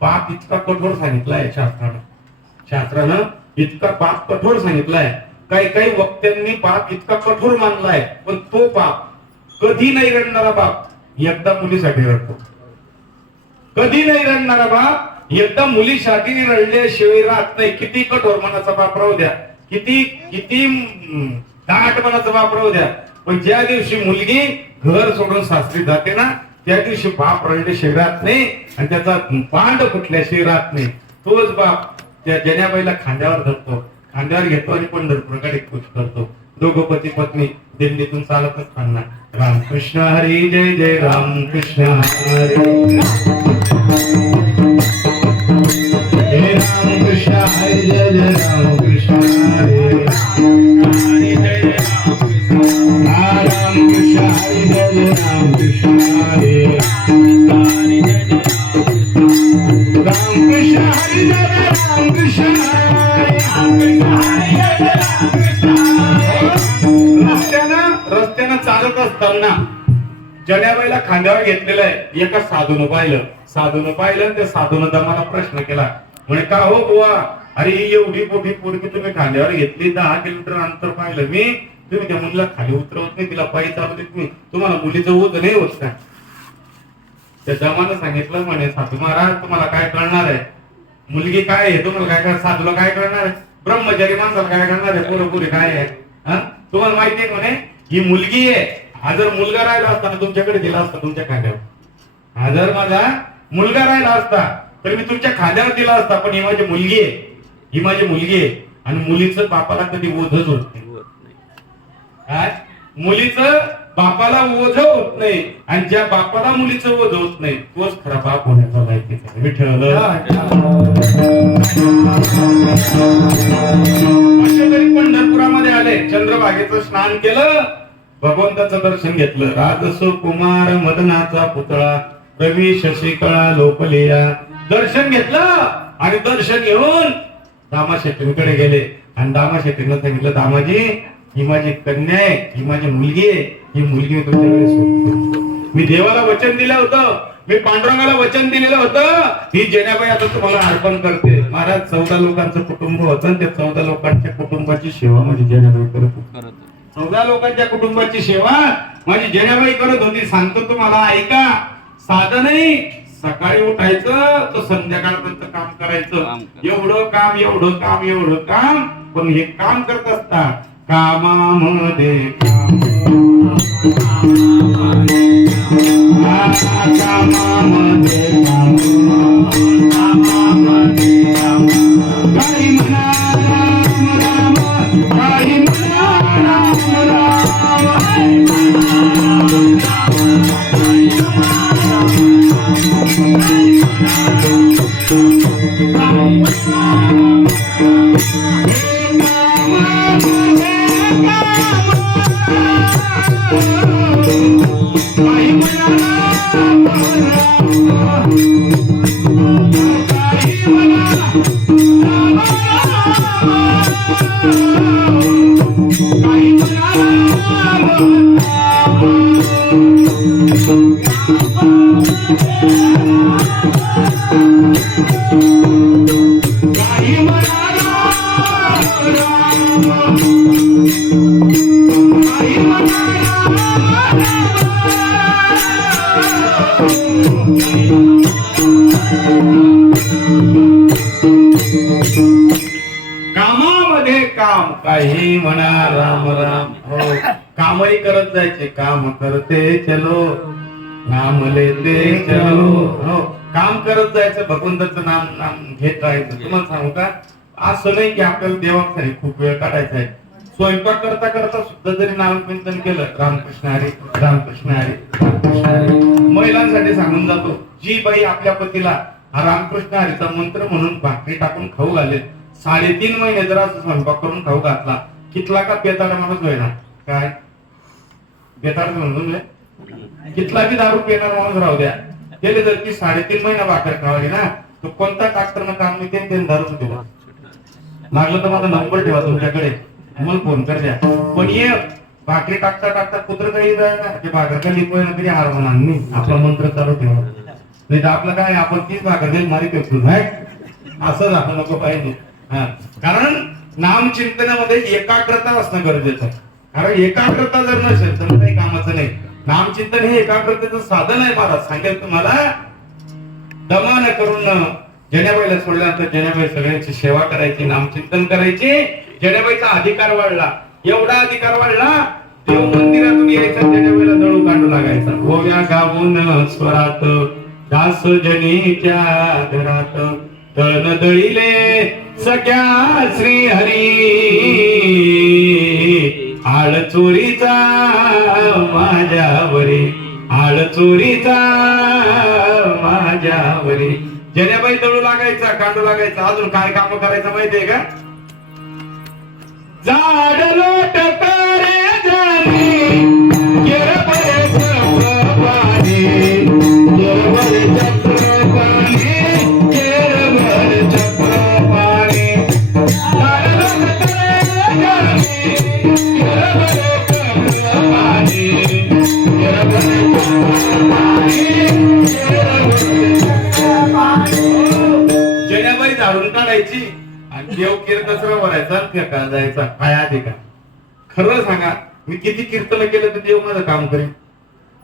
बाप इतका कठोर सांगितलाय शास्त्रानं इतका बाप कठोर सांगितलाय. काही वक्त्यांनी बाप इतका कठोर मानलाय पण तो बाप कधी नाही रडणारा बाप एकदा मुलीसाठी रडतो. कधी नाही रडणारा बाप एकदा मुलीसाठी रडल्याशिवाय राहत नाही. किती कठोर मनाचा बाप राहू द्या किती दाट मनाचा बाप राहू द्या पण ज्या दिवशी मुलगी घर सोडून सासरी जाते ना त्या दिवशी बाप रडल्याशिवाय राहत नाही आणि त्याचा पांड फुटल्याशिवाय राहत नाही. तोच बाप त्या जनाबाईला खांद्यावर धरतो खांद्यावर घेतो आणि पंढरपूरकडे कूच करतो. दोघं पती पत्नी दिल्लीतून चालत असताना रामकृष्ण हरी जय जय रामकृष्ण हरी रामकृष्ण हरी जय जय रामकृष्ण हरी रामकृष्ण हरी जय जय रामकृष्ण हरी रामकृष्ण हरी जय जय रामकृष्ण रस्त्यानं चालत असताना जनाबाईला खांद्यावर घेतलेलं आहे. एका साधून पाहिलं त्या साधून दमाला प्रश्न केला म्हणे का हो बुवा अरे एवढी मोठी पोरगी तुम्ही खांद्यावर घेतली 10 किलोमीटर अंतर पाहिलं मी तुम्ही त्या मुलीला खाली उतरवत नाही तिला पायी चालू देत नाही तुम्हाला मुलीचं ओझ नाही होत का. त्या दमानं सांगितलं म्हणे साधू महाराज तुम्हाला काय कळणार आहे मुलगी काय आहे तुम्हाला काय साधूला काय कळणार आहे ब्रह्मचारी माणसाला काय कळणार आहे पोरपुरी काय आहे तुम्हाला माहिती आहे म्हणे ही मुलगी आहे. हा जर मुलगा राहिला असता ना तुमच्याकडे दिला असता तुमच्या खांद्यावर. हा जर माझा मुलगा राहिला असता तर मी तुमच्या खांद्यावर दिला असता पण ही माझी मुलगी आहे आणि मुलीचं बापाला कधी ओझच होत नाही. मुलीचं बापाला ओझ होत नाही आणि ज्या बापाला मुलीचं ओझ होत नाही तोच खरा बाप होण्याचा लायकीचा. विठ्ठल अशा तरी पंढरपुरामध्ये आले चंद्रभागेचं स्नान केलं भगवंताचं दर्शन घेतलं. राजसो कुमार मदनाचा पुतळा रवी शशिकळा लोकलिया दर्शन घेतलं आणि दर्शन घेऊन दामा शेट्टींकडे गेले आणि दामा शेट्टींना सांगितलं दामाजी ही माझी कन्या आहे ही माझी मुलगी आहे ही मुलगी मी तुमच्याकडे सोडतो. मी देवाला वचन दिलं होतं मी पांडुरंगाला वचन दिलेलं होतं ही जनाबाई आता तुम्हाला अर्पण करते. महाराज 14 लोकांचं कुटुंब होतं त्या 14 लोकांच्या कुटुंबाची सेवा माझी जनाबाई करत होती. 14 लोकांच्या कुटुंबाची सेवा माझी जनाबाई करत होती. सांगतो तुम्हाला ऐका साधं नाही सकाळी उठायचं तर संध्याकाळपर्यंत काम करायचं एवढं काम पण हे काम करत असता कामामध्ये काही म्हणा राम काही म्हणा कामामध्ये काम काही म्हणा राम. हो, कामही करत जायचे. काम करते चलो नाम लेते चलो. हो, काम करत जायचं, भगवंताचं नाम नाम घेत राहायचं. तुम्हाला सांगू का, असं नाही की आपल्याला देवासाठी खूप वेळ काढायचा आहे. स्वयंपाक करता करता सुद्धा जरी नामचिंतन केलं, रामकृष्ण हरी रामकृष्ण हरी रामकृष्ण हरी. महिलांसाठी सांगून जातो, जी बाई आपल्या पतीला हा रामकृष्ण हरीचा मंत्र म्हणून भाकरी टाकून खाऊ घालेल, 3.5 महिने जर असं स्वयंपाक करून खाऊ घातला, कितला का बेताड माणूस होईना. काय बेताड म्हणून कितला बी दारू पिणार माणूस राहू द्या, त्याला जर ती 3.5 महिना भाकर खावाली ना, तो कोणता डॉक्टरनं काम नाही, ते दारू देवा. लागलं तर माझा नंबर ठेवा तुमच्याकडे, मला फोन कर द्या. पण ये भाकरी टाकता टाकता कुत्र काही ते भाकर का लिपोय ना तरी हार म्हणा नाही, आपला मंत्र चालू ठेवा. नाही तर आपलं काय, आपण 30 भाकर देईल मारी पेटून आहे, असं झालं नको पाहिजे. कारण नामचिंतनामध्ये एकाग्रता असणं गरजेचं आहे. कारण एकाग्रता जर नसेल तर काही कामाचं नाही. नामचिंतन हे एकाग्रतेचं साधन आहे. महाराज सांगेल तुम्हाला, दमा न करून जनाबाईला सोडल्यानंतर जनाबाई सगळ्यांची सेवा करायची, नामचिंतन करायची. जनाबाईचा अधिकार वाढला, एवढा अधिकार वाढला, देव मंदिरातून यायचा, जनाबाईला दळू काढू लागायचा. गोव्या गाऊन स्वरात दास जनीच्या घरात, दळण दळीले सख्या श्री हरी, आळ चोरीचा माझ्यावरी, आळ चोरीचा माझ्यावरी. जनाबाई दळू लागायचा, कांडू लागायचा. अजून काय काम करायचं माहितीये का? झाड लोट करे जाणी, गिरबरे चक्रपाणी, गिरबरे चक्रपाणी, गिरबरे चक्रपाणी. झाड लोट करे जाणी, गिरबरे चक्रपाणी, गिरबरे चक्रपाणी, गिरबरे चक्रपाणी. जनाबाई झाडून काढायची आणि देव कीर्तन भरायचा, फेकायला जायचा. काय अधिकार? खरं सांगा, मी किती कीर्तन केलं तर देव माझं काम करेल?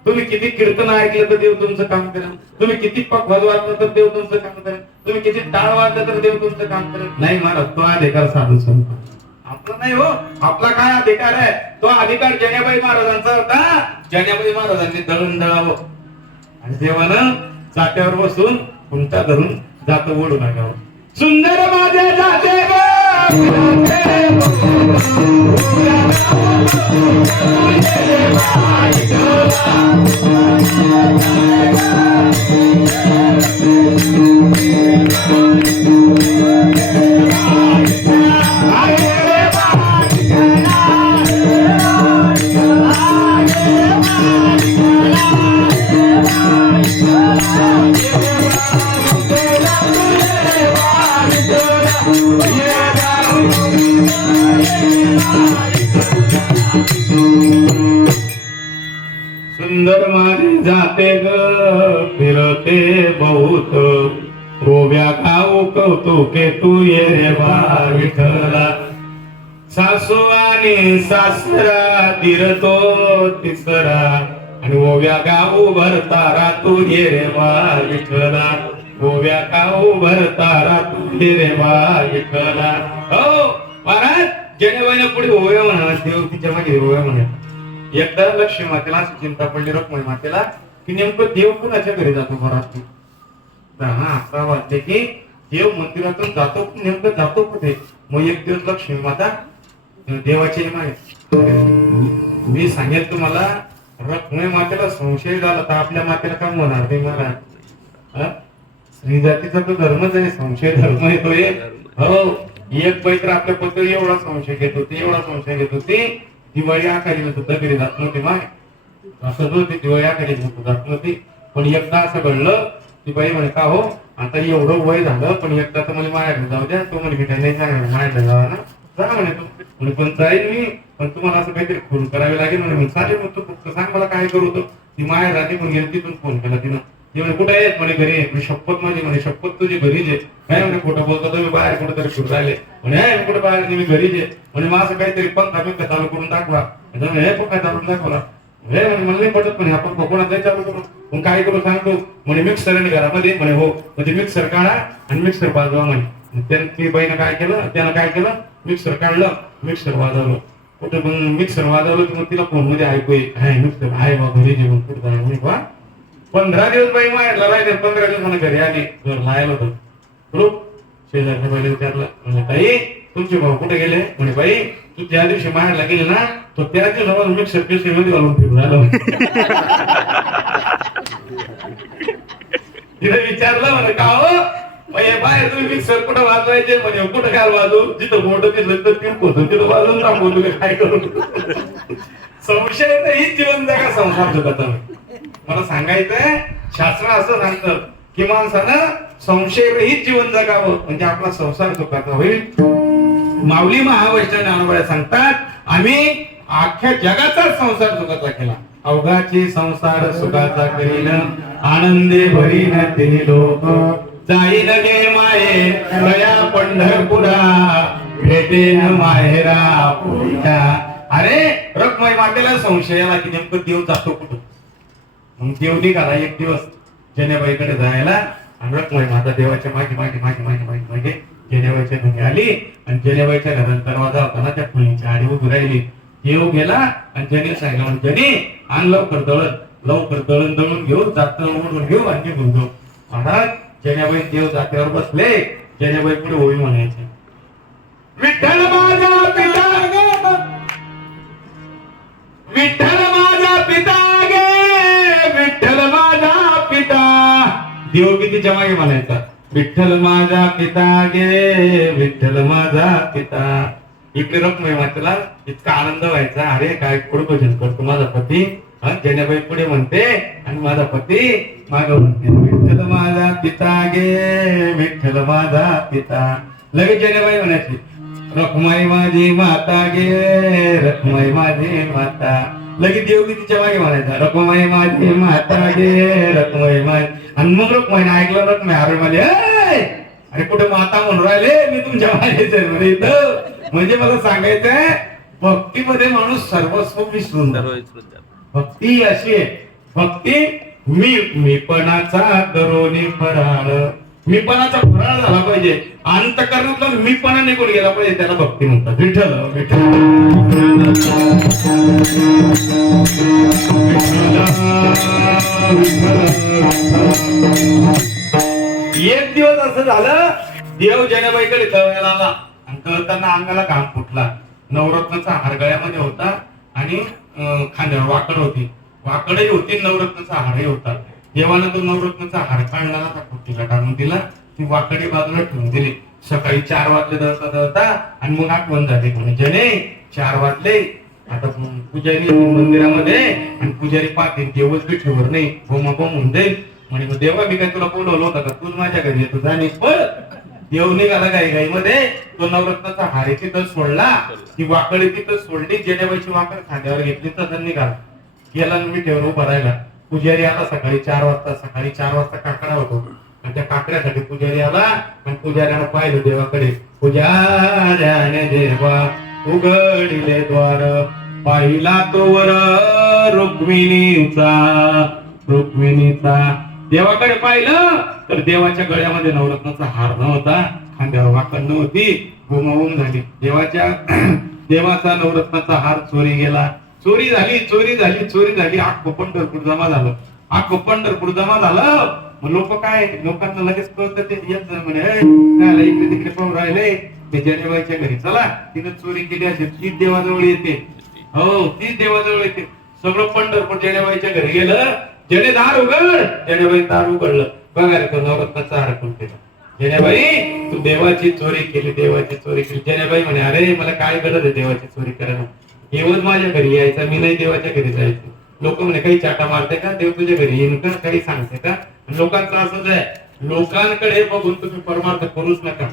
तुम्ही किती कीर्तन ऐकलं तर देव तुमचं काम करेल? तुम्ही किती पखवाज वाजलं तर देव तुमचं काम करेल? तुम्ही किती टाळ वाजलं तर देव तुमचं काम करेल? नाही महाराज, तो अधिकार साधू संत आपला नाही. हो, आपला काय अधिकार आहे? तो अधिकार जनाबाई महाराजांचा होता. जनाबाई महाराजांनी दळून दळावं आणि देवानं जात्यावर बसून उंटा धरून जातो ओढू लागावं. सुंदर माझे जाते ग सुंदर माझे जाते ग फिरते बहुत, गोव्या गाऊ कौतुके तू ये रे बा विठ्ठला. सासू आणि सासरा दिरतो तिसरा, आणि ओव्या गाऊ भरतारा तू ये रे बा विठ्ठला. गोव्या गाऊ भरतारा तू ये रे बा विठ्ठला. हो महाराज, जनाबाईला पुढे ओव्या म्हणा, देव तिच्या मागे ओव्या म्हणा. एकदा लक्ष्मी मातेला अशी चिंता पडली, रखुमाई मातेला, की नेमकं देव कुणाच्या घरी जातो घरात. असा वाटते की देव मंदिरातून जातो, नेमकं जातो कुठे? मग एक दिवस लक्ष्मी माता देवाची माहिती, मी सांगेल तुम्हाला, रखुमाई मातेला संशय झाला तर आपल्या मातेला काय होणार ते महाराज? स्त्री जातीचा तो धर्मच आहे, संशय धर्म आहे तो एक. हो, एक बाई तर आपल्या पत्नी एवढा संशय घेत होती, एवढा संशय घेत होती, दिवाळी आखाडीला सुद्धा घरी जात नव्हती. माय असं होती, दिवाळी आखाडी जात नव्हती. पण एकदा असं घडलं, ती बाई म्हणे, का हो आता एवढं वय झालं पण एकदा तर मला मायाकडे जाऊ द्या. तो म्हणे, काय नाही सांगा मायाकडे जावा ना, जा म्हणे तू. म्हणे पण जाईल मी, पण तुम्हाला असं काहीतरी फोन करावे लागेल. म्हणे चालेल, मग तू फक्त सांग मला काय करू. ती माया राहते पण गेली, तिथून फोन केला तिनं. ती म्हणे कुठे आहेत? म्हणे घरी आहे. शपथ माझी, म्हणे शपथ तुझी घरीच आहे. काय म्हणे खोटं बोलतो तुम्ही, बाहेर कुठेतरी फिरून राहिले. म्हणे कुठे बाहेर, मी घरीच आहे. म्हणजे मग असं काहीतरी पंखा बिंखा चालू करून दाखवा. हे पंखा चालू दाखवला. हे म्हणे मला नाही पटत. म्हणे आपण कोकणात चालू करू. मग काय करू सांगतो. म्हणे मिक्सर आणि घरामध्ये. म्हणे हो, म्हणजे मिक्सर काढा आणि मिक्सर वाजवा. म्हणे ती बाईनं काय केलं, त्यानं काय केलं, मिक्सर काढलं, मिक्सर वाजवलं. कुठे मग मिक्सर वाजवलं की मग तिला फोन मध्ये ऐकू येत आहे मिक्सर आहे बा घरी जेवण कुठं जाणार नाही बा. 15 दिवस बाई माहेरला राहिले. 15 दिवस मला घरी आली. घर लायला होतं ग्रुप शेजारच्या पहिले विचारलं म्हणजे ताई तुमचे भाऊ कुठे गेले म्हणे बाई तू ज्या दिवशी माहेरला गेले ना तो त्या दिवशी मिक्सर पिक्सर मध्ये घालून फिरून आलो. तिने विचारलं म्हणे का हो बाहेर तुम्ही मिक्सर कुठं वाजवायचे म्हणजे कुठं काय वाजू जिथं मोठं दिसलं तर तीन होतं तिथं वाजवून टाकू तुम्ही काय करू. संशय हीच जीवन जगा संसार सुखाचा. मला सांगायचंय शास्त्र असं सांगतं की माणसानं संशय रहित जीवन जगावं म्हणजे आपला संसार सुखाचा होईल. माऊली महावैष्णव ज्ञानोबा सांगतात आम्ही अख्ख्या जगाचा संसार सुखाचा केला. अवघाची संसार सुखाचा करीन आनंदे भरीन ते लोक जाईन गे माये गया पंढरपुरा भेटेन माहेरा पुढच्या. अरे रखमाई मातेला संशयाला की नेमकं देव जातो कुठं. मग देव निघाला एक दिवस जनेबाईकडे जायला आणि रखमाई माता देवाच्या मागे मागे मागे मागे मागे मागे जनेबाईच्या घरी आली आणि जनेबाईच्या घरात दरवाजा होता ना त्या फुलीच्या आडी उभी राहिली. देव गेला आणि जने सांगितलं जने आण लवकर दळण दळून घेऊ जात ओढून घेऊ आणि निघून जाऊ. महाराज जनेबाई देव जात्यावर बसले. जनेबाई पुढे होई म्हणायचे विठ्ठल माझा पिता विठ्ठल माझा पिता गे विठ्ठल माझा पिता. देव कितीच्या मागे म्हणायचा विठ्ठल माझा पिता गे विठ्ठल माझा पिता. इकडे रखमाई मातेला इतका आनंद व्हायचा अरे काय पुढे भजन करतो माझा पती. जनेबाई पुढे म्हणते आणि माझा पती माग म्हणते विठ्ठल माझा पिता गे विठ्ठल माझा पिता. लगेच जनेबाई म्हणायची रखमाई माझी माता गे रखमाई माझी माता. लगेच देवगी तिच्या मागे म्हणायचा रखमाई माझी माता गे रखमाई माझी. आणि मग रखमाईने ऐकलं रखमाई अरे माझे अरे कुठे माता म्हणून राहिले मी तुमच्या मागे म्हणे इथं. म्हणजे मला सांगायचंय भक्तीमध्ये माणूस सर्वस्व विसरून जातो. भक्ती अशी आहे भक्ती मीपणाचा करोनी फराळ. मीपणाचा फराळ झाला पाहिजे अंतःकरणातला मीपणा निघून गेला पाहिजे त्याला भक्ती म्हणतात. विठ्ठल विठ्ठल एक दिवस असं झालं देव जनेबाईकडे तळायला आला आणि तळताना अंगाला घाम फुटला. नवरत्नाचा हार गळ्यामध्ये होता आणि खांद्यावर वाकड होती. वाकडही होती नवरत्नाचा हारही होता. देवानं तो नवरत्नाचा हार काढला फुटीला टाकून दिला. ती वाकडी बाजूला ठेवून दिली. सकाळी 4 वाजले दळता आणि मग आठवण झाली म्हणे जने 4 वाजले आता पुजारी मंदिरामध्ये आणि पुजारी पाहते देवच पिठेवर नाही होमापम होऊन जाईल म्हणे मग देवा मी काय तुला बोलवलं होतं का तू माझ्या घरी येतो जाणे. पण देव निघाला गाई मध्ये तो नवरत्नाचा हार तिथं सोडला. ती वाकडी तिथं सोडली. जनेबाईची वाकड खांद्यावर घेतली तर निघाला गेला मिठेवर उभा राहिला. पुजारी आला सकाळी 4 वाजता. सकाळी 4 वाजता काकडा होतो आणि त्या काकड्यासाठी पुजारी आला आणि पुजाऱ्यानं पाहिलं देवाकडे. पुजाऱ्याने देवा उघडिले द्वार पाहिला तो वर रुक्मिणीचा देवाकडे पाहिलं तर देवाच्या गळ्यामध्ये नवरत्नाचा हार नव्हता. खांद्यावर वाकड नव्हती. गुमावून झाली. देवाचा नवरत्नाचा हार चोरी गेला. चोरी झाली. अख्खं पंढरपूर जमा झालं. मग लोक काय लोकांना लगेच कळतं ते येत म्हणे इकडे तिकडे पाहून राहिले ते जनेबाईच्या घरी चला तिने चोरी केली असेल तीच देवाजवळ येते. हो तीच देवाजवळ येते. सगळं पंढरपूर जनेबाईच्या घरी गेलं. जने दार उघड. जनेबाई दार उघडलं. बघा रे तो नवरत्नाचा हार कोण केला. जनेबाई तू देवाची चोरी केली. जनेबाई म्हणे अरे मला काय गरज आहे देवाची चोरी करायला. देवच माझ्या घरी यायचा मी नाही देवाच्या घरी जायचं. लोक म्हणे काही चाटा मारते का देव तुझ्या घरी येईन का काही सांगते का. लोकांचं असंच आहे लोकांकडे बघून तुम्ही परमार्थ करूच नका.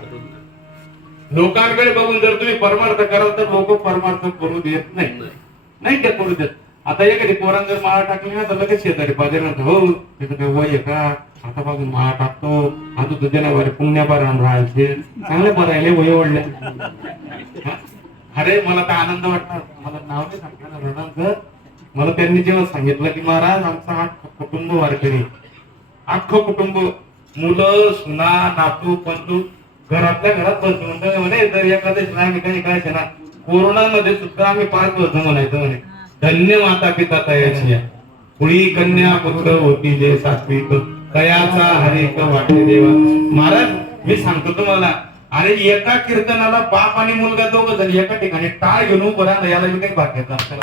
लोकांकडे बघून जर तुम्ही परमार्थ कराल तर लोक परमार्थ करू देत नाही ते करू देत. आता एखादी पोरांना जर माळा टाकली ना तर लगेच शेजारी बाजार हो तिथं काही वय आहे का आता बघून माळा टाकतो आता तुझ्या नावाने पुण्यापारायण राहायचे चांगले बरायले वय ओढले. अरे मला तर आनंद वाटला. मला नाव नाही सांगितलं मला त्यांनी जेव्हा सांगितलं की महाराज आमचं कुटुंब वारकरी अख्खं कुटुंब मुलं सुना नातू पंतू घरातल्या घरात बसतो म्हणे जर एखाद्या नाही काही करायचे ना कोरोनामध्ये सुद्धा आम्ही पाच वर्ष म्हणायचं म्हणे धन्य माता पिता तयाची कुळी कन्या पुत्र होती जे सात्विक तयाचा हरिक वाटे देवा. महाराज मी सांगतो तुम्हाला, अरे एका कीर्तनाला बाप आणि मुलगा दोघं जण एका ठिकाणी टाळ घेऊन उभं राहणं याला मी काही भाग्याचं असतं.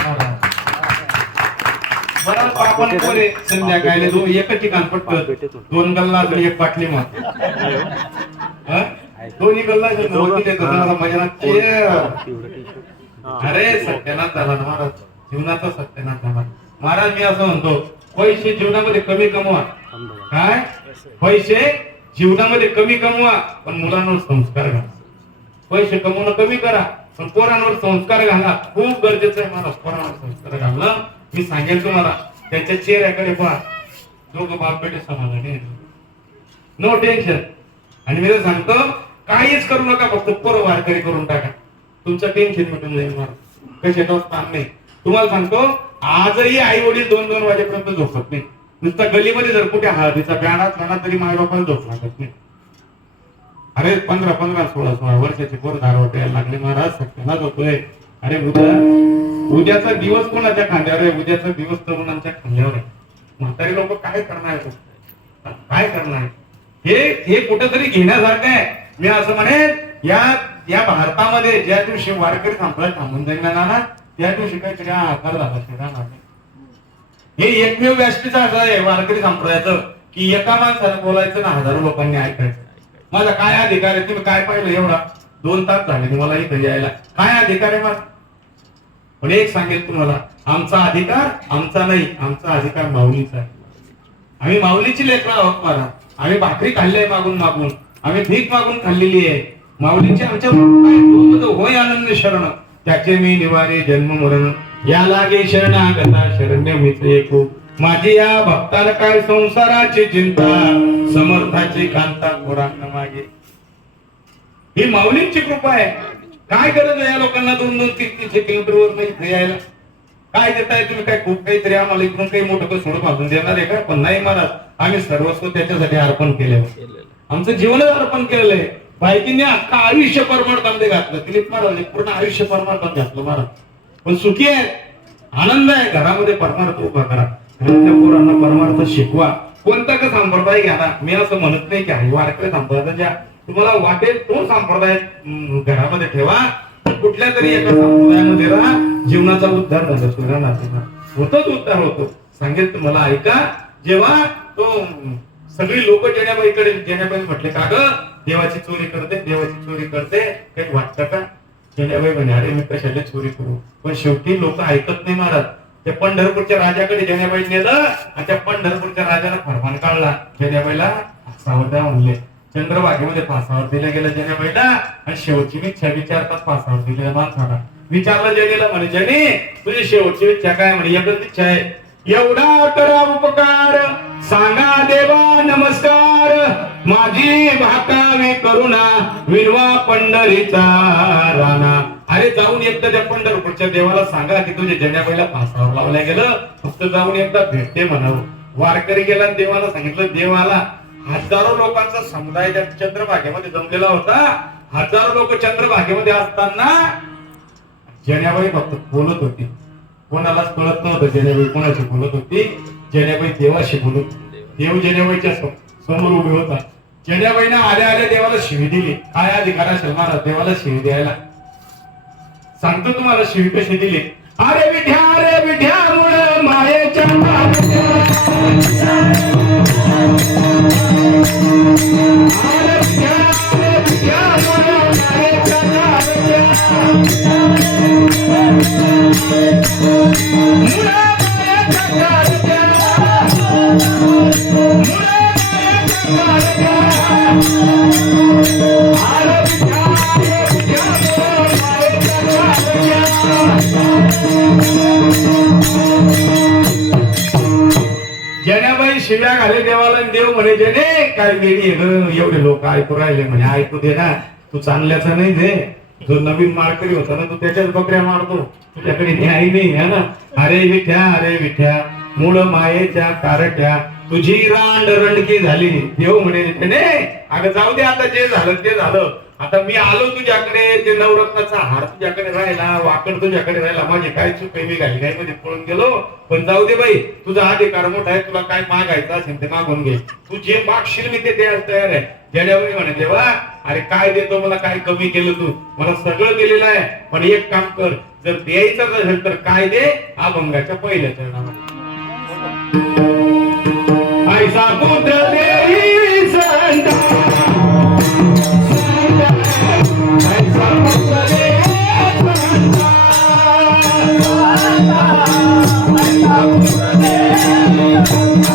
बराच बाप आणि पोरे संध्याकाळी दोन एकच ठिकाण पटकन दोन गल्ला आणि एक बाटली मार दोन्ही गल्ला मजा. अरे सत्यानाश झाला ना महाराज, जीवनाचा सत्यानाश झाला. महाराज मी असं म्हणतो, पैसे जीवनामध्ये कमी कमवा, काय पैसे जीवनामध्ये कमी कमवा पण मुलांवर संस्कार घाला. पैसे कमवणं कमी करा पण पोरांवर संस्कार घाला. खूप गरजेचं आहे मला पोरांवर संस्कार घालणं. मी सांगेल तुम्हाला, त्यांच्या चेहऱ्याकडे पहा, दोघं बाप बेटे समाधानी, नो टेन्शन. आणि मी तर सांगतो काहीच करू नका, फक्त पोरं वारकरी करून टाका, तुमचं टेन्शन मिटून जाईल. मला कशाचं काम नाही. तुम्हाला सांगतो आजही आई वडील 2-2 वाजेपर्यंत झोपत नाही. नुसता गलीमध्ये जर कुठे हळदीचा बँड असला तरी माय बापाला झोप लागत नाही. अरे 15-15, 16-16 वर्षाचे पोरं दारू यायला लागले. महाराज सत्याला झोपलोय. अरे उद्याचा दिवस कोणाच्या खांद्यावर आहे? उद्याचा दिवस तरुणांच्या खांद्यावर आहे. म्हातारी लोक काय करणार, काय करणार? हे कुठेतरी घेण्यासारखं आहे. मी असं म्हणेन, या भारतामध्ये ज्या दिवशी वारकरी संप्रदाय थांबून जाईल ना, त्या दिवशी काहीतरी आकार झाला. हे एकमेव व्यासपीठ असं आहे वारकरी संप्रदायाचं की एका माणसाला बोलायचं ना हजारो लोकांनी ऐकायचं. माझा काय अधिकार आहे? तुम्ही काय पाहिलं एवढा 2 तास झाले मला इथे यायला, काय अधिकार आहे माझा? पण एक सांगेल तुम्हाला, आमचा अधिकार आमचा नाही, आमचा अधिकार माऊलीचा आहे. आम्ही माऊलीची लेकरं आहोत. मला आम्ही भाकरी खाल्ली आहे मागून मागून, आम्ही भीक मागून खाल्लेली आहे. माऊलीचे आमच्या होय आनंद शरण त्याचे मी निवारे जन्म मरण या लागे शरणागता शरण्य मित्र एको माझी या भक्ताला काय संसाराची चिंता समर्थाची कांता पोरांना मागे. ही माऊलींची कृपा आहे. काय गरज आहे या लोकांना 2-2-3-3 किलोमीटरवर नाही यायला? काय देताय तुम्ही? काय खूप काहीतरी आम्हाला इकडून काही मोठं काही सोडून भाजून देणार आहे का? पण नाही महाराज, आम्ही सर्वस्व त्याच्यासाठी अर्पण केले, आमचं जीवनच अर्पण केलेलं आहे. बायकीने अख्खा आयुष्य परमार्थामध्ये घातलं, तिने महाराज पूर्ण आयुष्य परमार्थात घातलं महाराज. पण सुखी आहे, आनंद आहे. घरामध्ये परमार्थ उभा करा, घरातल्या पोरांना परमार्थ शिकवा. कोणता का संप्रदाय घ्या ना, मी असं म्हणत नाही की आहे वारकरी संप्रदाय ज्या तुम्हाला वाटेल तो संप्रदाय घरामध्ये ठेवा. कुठल्या तरी एका संप्रदायामध्ये राहा, जीवनाचा उद्धार झाला सुराना होतोच उद्धार होतो. सांगेल तुम्हाला, ऐका. जेव्हा तो सगळी लोक जेण्याबाई म्हटले का ग देवाची चोरी करते, देवाची चोरी करते, काही वाटतं का? जेण्याबाई म्हणे अरे मी कशाला चोरी करू. पण शेवटी लोक ऐकत नाही महाराज. त्या पंढरपूरच्या राजाकडे जेण्याबाई नेलं आणि त्या पंढरपूरच्या राजाला फरमान काढला. जेण्याबाईला फासावर द्या म्हणले. चंद्रभागेमध्ये फासावर दिलं गेलं जेण्याबाईला आणि शेवटची इच्छा विचारतात फासावर दिलेल्या माणसाला. विचारलं जेनीला, म्हणे जेनी तुझी शेवटची इच्छा काय? म्हणे एकच इच्छा आहे, एवढा करा उपकार सांगा देवा नमस्कार माझी भाकावी करुणा विनवा पंढरीचा राणा. अरे जाऊन एकदा त्या पंढरपूरच्या देवाला सांगा की तुझ्या जेण्याबाईला फासावर लावल्या गेलं, फक्त जाऊन एकदा भेटते म्हणावं. वारकरी गेला आणि देवाला सांगितलं. देवाला हजारो लोकांचा समुदाय त्या चंद्रभागेमध्ये जमलेला होता. हजारो लोक चंद्रभागेमध्ये असताना जेण्याबाई फक्त बोलत होती. कोणालाच कळत नव्हतं जेण्याबाई कोणाशी बोलत होती. जेण्याबाई देवाशी बोलत होती. देव जेण्याबाईच्या समोर उभे होता. जेण्याबाईने आल्या देवाला शिवी दिली. काय अधिकार असेल महाराज देवाला शिवी द्यायला? सांगतो तुम्हाला शिवी कशी दिली. अरे विठ्या मुळे मायेच्या जेण्याबाई शिव्या घाले देवाला. देव म्हणे जेने काय गेली एवढे लोक ऐकू राहिले. म्हणे ऐकू दे ना, तू चांगल्याचा नाही दे. जो नवीन मारकरी होता ना तू त्याच्याच बकऱ्या मारतो, तुझ्याकडे न्याय नाही है ना. अरे विठ्या मूळ मायेच्या कारट्या तुझी रांड रणकी झाली. देव म्हणे अगं जाऊ दे आता, जे झालं ते झालं. आता मी आलो तुझ्याकडे, ते नवरत्नाचा हार तुझ्याकडे राहिला, वाकड तुझ्याकडे राहिला, माझी काय चूक आहे, मी घाई मध्ये पळून गेलो. पण जाऊ दे बाई, तुझा अधिकार मोठा आहे, तुला काय मागायचं असेल ते मागून घे, तू जे मागशील मी ते द्यायला तयार आहे. जेड्याबाई म्हणे देवा अरे काय देतो, मला काय कमी केलं, तू मला सगळं दिलेलं आहे, पण एक काम कर, जर द्यायचं असेल तर काय दे, अभंगाच्या पहिल्या चरणामध्ये. ऐसा पुत्र देई संता, ऐसा पुत्र देई संता, ऐसा पुत्र देई संता,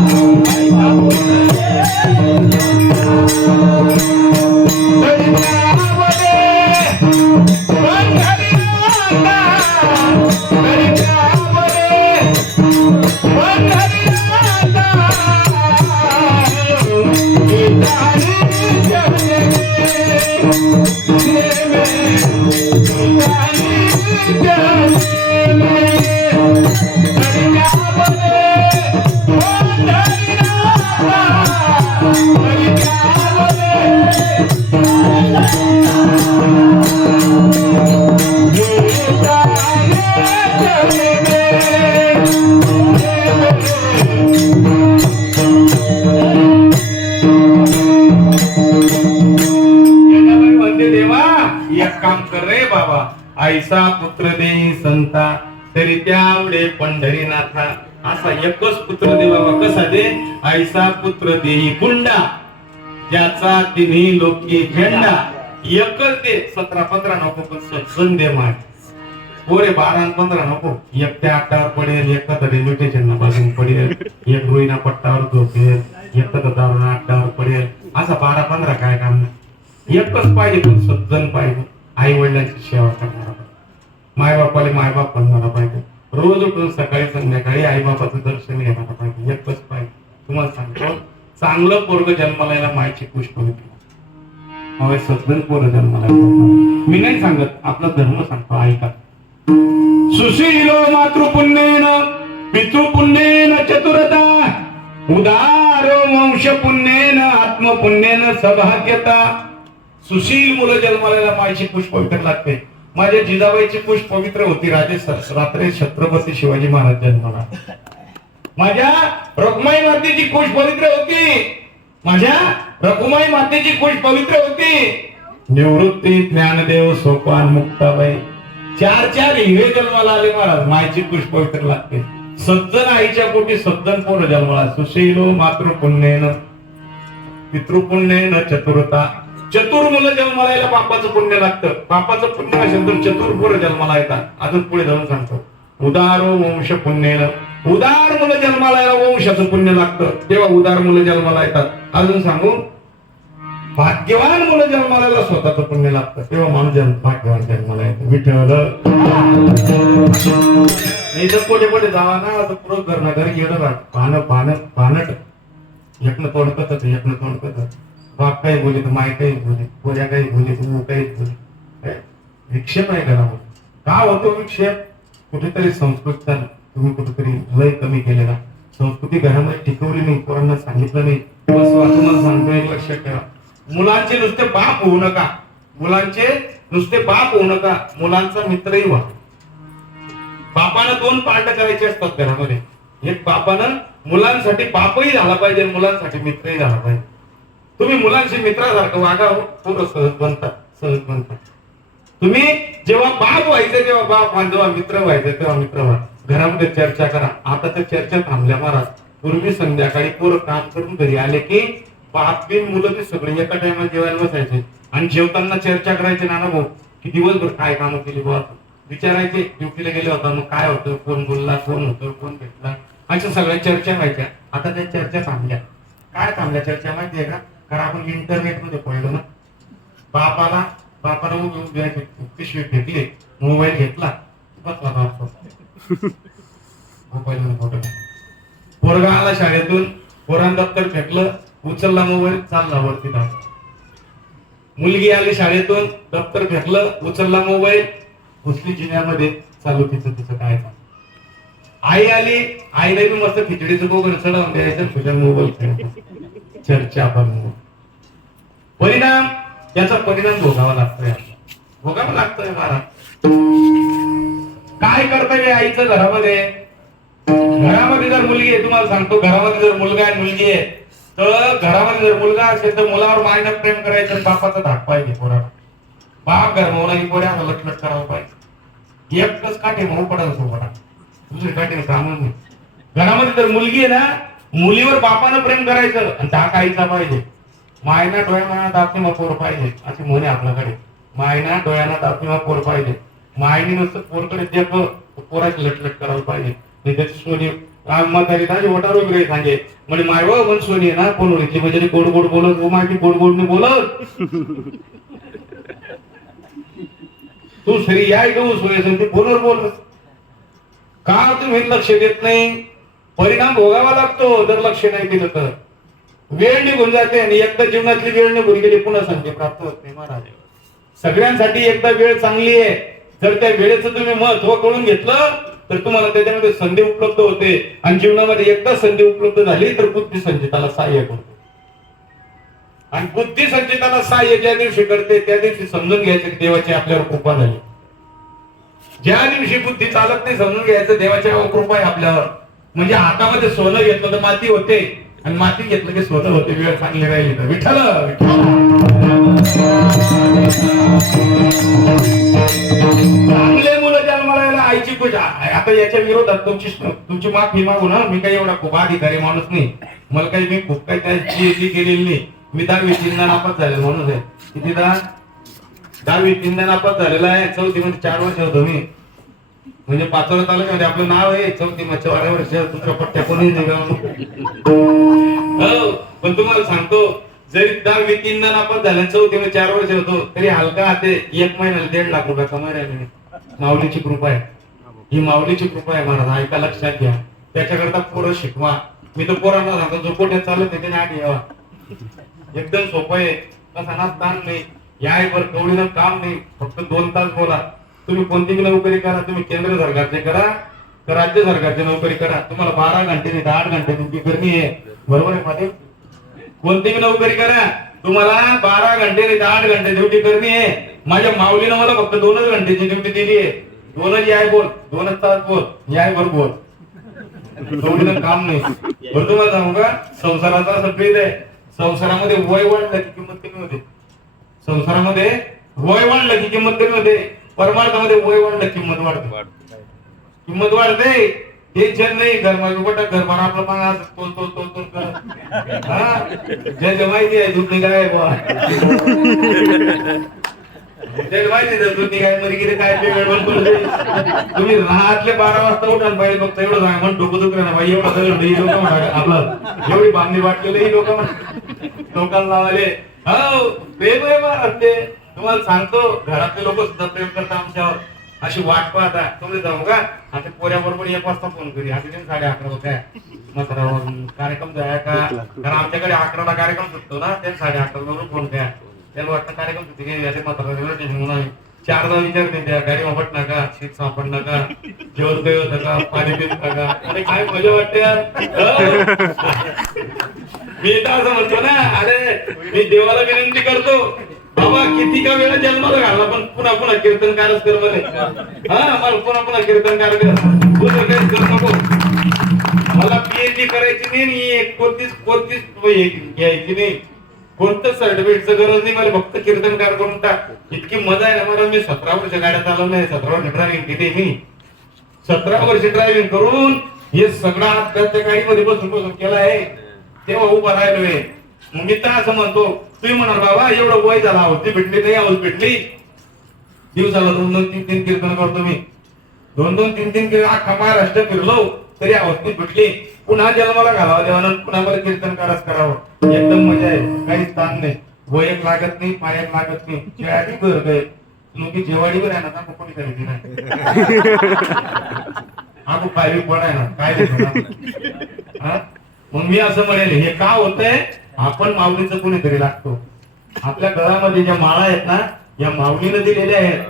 ऐसा पुत्र देई ऐसा पुत्र दे संता, तरी त्यावडे पंढरीनाथा. असा एकच पुत्र दे बाबा, कसा दे, ऐसा पुत्र देई पुंडा, ज्याचा तिन्ही लोकी झेंडा. एकच दे, 17-15 नको, पण सत्सन दे माय. पोरे 12-15 नको, एक त्या आटावर पडेल, एक तर रेल्वे बाजून पडेल, एक रुईना पट्टावर झोपेल, एक तर दारुणा आटावर पडेल. असा 12-15 काय काम नाही. एकच पाहिजे, पण सज्जन पाहिजे, आई वडिलांची सेवा करणारा, मायबापाला मायबाप बनणारा पाहिजे, रोज उठून सकाळी संध्याकाळी आई बापाचं दर्शन घेणारा पाहिजे. एकच पाहिजे. तुम्हाला सांगतो, चांगलं पोरग जन्माला यायला मायची पुष्प होती, सज्जन पोरं जन्माला. मी नाही सांगत, आपला धर्म सांगतो, ऐका. सुशीलो मातृपुण्येन पितृपुण्येन चतुरता, उदारो वंश पुण्येन आत्मपुण्येन सौभाग्यता. सुशील मुलं जन्माला मायची पुष्प पवित्र लागते. माझ्या जिजाबाईची पुष्प पवित्र होती. रात्री छत्रपती शिवाजी महाराज जन्माला. माझ्या रखुमाई मातेची कुश पवित्र होती. माझ्या रखुमाई मातेची कुश पवित्र होती. निवृत्ती ज्ञानदेव सोपान मुक्ताबाई 4 हिरे जन्माला आले महाराज. मायची कुश पवित्र लागते. सज्जन आईच्या पोटी सज्जन पोर जन्माला. सुशीलो मातृपुण्येन पितृपुण्येन चतुरता. चतुर मुलं जन्माला यायला बापाचं पुण्य लागतं. बापाचं पुण्य असेल तर चतुर पोरं जन्माला येतात. अजून पुढे जाऊन सांगतो, उदारो वंश पुण्येन. उदार मुलं जन्माला यायला वंशाचं पुण्य लागतं, तेव्हा उदार मुलं जन्माला येतात. अजून सांगू, भाग्यवान मुलं जन्माला यायला स्वतःचं पुण्य लागतं, तेव्हा माणूस भाग्यवान जन्माला येतो. विठ्ठल इथं पुढे जावा ना, पुढं करणं घरी येणं भानट एकनं तोंड करत, एकनं तोंड करत. बाप काही बोले तर माय काही बोले, पोऱ्या काही बोले तर काही बोले. विक्षेप आहे घरामध्ये. का होतो विक्षेप? कुठेतरी संस्कृत तुम्ही कुठेतरी लय कमी केलेला. संस्कृती घरामध्ये टिकवली नाही, पोरांना सांगितलं नाही. तुम्हाला सांगतो, एक लक्षात ठेवा, मुलांचे नुसते बाप होऊ नका. मुलांचे नुसते बाप होऊ नका, मुलांचा मित्रही व्हा. बापानं 2 पार्ट करायचे असतात घरामध्ये. एक बापानं मुलांसाठी बापही झाला पाहिजे, मुलांसाठी मित्रही झाला पाहिजे. तुम्ही मुलांशी मित्रासारखं वागा, पोरं सहज बनतात. तुम्ही जेव्हा बाप व्हायचे तेव्हा बाप व्हा, जेव्हा मित्र व्हायचे तेव्हा मित्र व्हा. घरामध्ये चर्चा करा. आता त्या चर्चा थांबल्या महाराज. पूर्वी संध्याकाळी पोरं काम करून घरी आले की बाप बिन मुलं ते सगळे एका टायमाला जेवायला बसायचे आणि जेवताना चर्चा करायचे. नाना भाऊ की दिवसभर काय कामं केली बुवा, विचारायचे. ड्युटीला गेले होता मग काय होतं, कोण बोलला, कोण होतं, कोण भेटला, अशा सगळ्या चर्चा व्हायच्या. आता त्या चर्चा थांबल्या. काय थांबल्या चर्चा माहितीये का? कारण आपण इंटरनेट मध्ये पडलो ना. बापाला पिशवी फेकली, मोबाईल घेतला, बसला बाप मोबाईल मध्ये फोटो. पोरगा आला शाळेतून, पोरान दप्तर फेकलं, उचलला मोबाईल, चालला वरती दाखव. मुलगी आली शाळेतून, दप्तर फेकलं, उचलला मोबाईल, घुसली जिन्यामध्ये, चालू तिचं काय चालू. आई आली, आईला बी मस्त खिचडीचं बोगड चढवून द्यायचं, तुझ्या मोबाईल खेळायचं. चर्चा पण परिणाम याचा परिणाम भोगावा लागतोय, भोगावा लागतोय महाराज. काय कर्तव्य आईचं घरामध्ये? घरामध्ये जर मुलगी आहे, तुम्हाला सांगतो, घरामध्ये जर मुलगा आहे मुलगी आहे, तर घरामध्ये जर मुलगा असेल तर मुलावर मायनं प्रेम करायचं, बापाचा धाक पाहिजे पोराला. बाप गरमवला की पोऱ्याला लटलट करावं पाहिजे. एकच काठी मऊ पडायला सोबत, दुसरी काठी काम नाही. घरामध्ये जर मुलगी आहे ना, मुलीवर बापानं प्रेम करायचं आणि धाक आईचा पाहिजे. मायना डोळ्याना दाखवी पोर पाहिजे अशी म्हणे आपल्याकडे. मायना डोळ्याना दाखवी पोर पाहिजे. मायने नुसतं पोरकडे जे पोराची लटलट करायला पाहिजे. त्याची सोनी म्हातारी ताजी ओटावर वगैरे सांगे म्हणजे माय व पण सोनी आहे ना, कोण ओळखली म्हणजे गोड गोड बोलत, ओ माहिती गोड गोड बोलत, तू सरी या घेऊ सोयी ती फोनवर बोलत का? तुम्ही लक्ष देत नाही, परिणाम भोगावा लागतो जर लक्ष नाही दिलं तर. वेळ निघून जाते आणि एकदा जीवनातली वेळ निघून गेली पुन्हा संधी प्राप्त होत नाही महाराज. सगळ्यांसाठी एकदा वेळ चांगली आहे, जर त्या वेळेचं तुम्ही महत्व कळून घेतलं तर तुम्हाला त्याच्यामध्ये संधी उपलब्ध होते. आणि जीवनामध्ये एकदा संधी उपलब्ध झाली तर बुद्धी संचिताला सहाय्य करते. आणि बुद्धी संचिताला सहाय्य ज्या दिवशी करते त्या दिवशी समजून घ्यायचं देवाची आपल्यावर कृपा झाली. ज्या दिवशी बुद्धी चालत नाही समजून घ्यायचं देवाची कृपा आहे आपल्यावर. म्हणजे हातामध्ये सोनं घेतलं तर माती होते आणि माती घेतलं की सोनं होते. वेळ चांगली राहिली तर विठ्ठल चांगले मुलं जन्माला आईची पूजा. आता याच्या विरोधात तुमची माफी मागू ना. मी काही एवढा खूप अधिकारी माणूस नाही, मला काही मी खूप काही त्याची केलेली नाही. मी 10वी 3दा नापास झालेला माणूस आहे. किती 10वी 3दा नापास झालेला आहे. 4थी मध्ये 4 वर्ष होतो मी. म्हणजे 5व्या तालुक्यामध्ये आपलं नाव आहे. 4थी मध्ये 12 वर्ष तुमच्या पट्ट्या कोणी हो. पण तुम्हाला सांगतो, जरी 10वी 3दा नापास झाले 4थी मध्ये 4 वर्ष होतो तरी हलका हाते 1 महिन्याला 1.5 लाख रुपये कमाई राहिले. माऊलीची कृपा आहे, ही माऊलीची कृपा आहे महाराज. ऐका लक्षात घ्या. त्याच्याकरता पोरं शिकवा. मी तर पोरांना सांगतो जो कोठे चालत त्याने आधी यावा. एकदम सोपं आहे, कसा ना ताण नाही. यावर कवडीनं काम नाही. फक्त 2 तास बोला. तुम्ही कोणतीही नोकरी करा, तुम्ही केंद्र सरकारचे करा का राज्य सरकारची नोकरी करा, तुम्हाला 12 घंटे नाही 8 घंटे ड्युटी करणी आहे. बरोबर आहे पाटील? कोणतीही नोकरी करा, तुम्हाला 12 घंटे नाही 8 घंटे ड्युटी करणी आहे. माझ्या माऊलीनं मला फक्त 2च घंटेची ड्युटी दिली आहे. 2च याय बोल, 2च तास बोल, याय वर बोल. कवडीनं काम नाही. बरं तुम्हाला सांगू का, संसाराचा असं प्रेत आहे. संसारामध्ये वय वाढलं की किंमत कमी होते. संसारामध्ये वय वाढलं की किंमत कमी होते. परमार्थामध्ये वय वाढलं किंमत वाढते. किंमत वाढते. टेन्शन नाही. घरमार आपलं पांगा तोल तोल तोल तोल कर. ज्याच्या माहिती आहे दूध निघाय बुवा, ज्याला माहिती आहे दूध निघाय मध्ये किती काय तुम्ही रात्रीले 12 वाजता उठा पाहिजे. फक्त एवढं सांगा म्हण डोकं दुखलं ना बाई, एवढं सगळं ही लोक म्हणा आपलं एवढी बांधणी वाटलेलं ही लोक लोकांना लावाले. हो प्रेम आहे महाराज ते. तुम्हाला सांगतो घरातले लोक सुद्धा प्रेम करतात आमच्यावर. अशी वाट पाहता. तुम्ही जाऊ का आता पोऱ्या बरोबर 1 वाजता फोन करी. आता 11:30 होत्या मग कार्यक्रम जाय का, कारण आमच्याकडे 11ला कार्यक्रम सुटतो ना. ते 8:30 बरोबर फोन करा. त्याला वाटतं कार्यक्रम सुटते मात्र 4दा विचारते त्या गाडी वापट नका, सीट सापड नका, जेवण काही होतं का, पाणी पित नका. अरे काय मजा वाटते यार. मी तर असं म्हणतो ना, अरे मी देवाला विनंती करतो बाबा किती का वेळा जन्माला घालला पण पुन्हा पुन्हा कीर्तनकारच कर म्हणे. मला पुन्हा पुन्हा कीर्तनकार कर, तू तर काहीच करू नको. मला पीएचडी करायची नाही, कोणतीच घ्यायची नाही, कोणतं सर्टिफिकेटचं गरज नाही. मला फक्त कीर्तनकार करून टाक. इतकी मजा आहे ना मला. मी 17 वर्ष गाड्या चालवल्या, 17 वर्ष ड्रायव्हिंग केली मी. 17 वर्ष ड्रायव्हिंग करून हे सगळं हात गाडीमध्ये बसून केलं आहे. तेव्हा उभा राहिलोय. मी तर असं म्हणतो, तुम्ही म्हणाल बाबा एवढं वय झाला, आवडती भेटली नाही आवड भेटली. दिवसाला 2-2-3-3 कीर्तन करतो मी. 2-2-3-3 अख्खा महाराष्ट्र फिरलो तरी आवडती भेटली. पुन्हा जन्माला घालावं देवानं, पुन्हा मला कीर्तनकारच करावं. एकदम मजा आहे. काहीच ताण नाही. वयक लागत नाही, पायक लागत नाही. जेवाडी घर गए लोक जेवाडीवर आहे ना कोणी करायची नाही. आपण पायवी पडाय ना काय. मग मी असं म्हणेल हे का होतंय, आपण माऊलीचं कोणीतरी लागतो. आपल्या गळामध्ये ज्या माळा आहेत ना, या माऊलीनं दिलेल्या आहेत.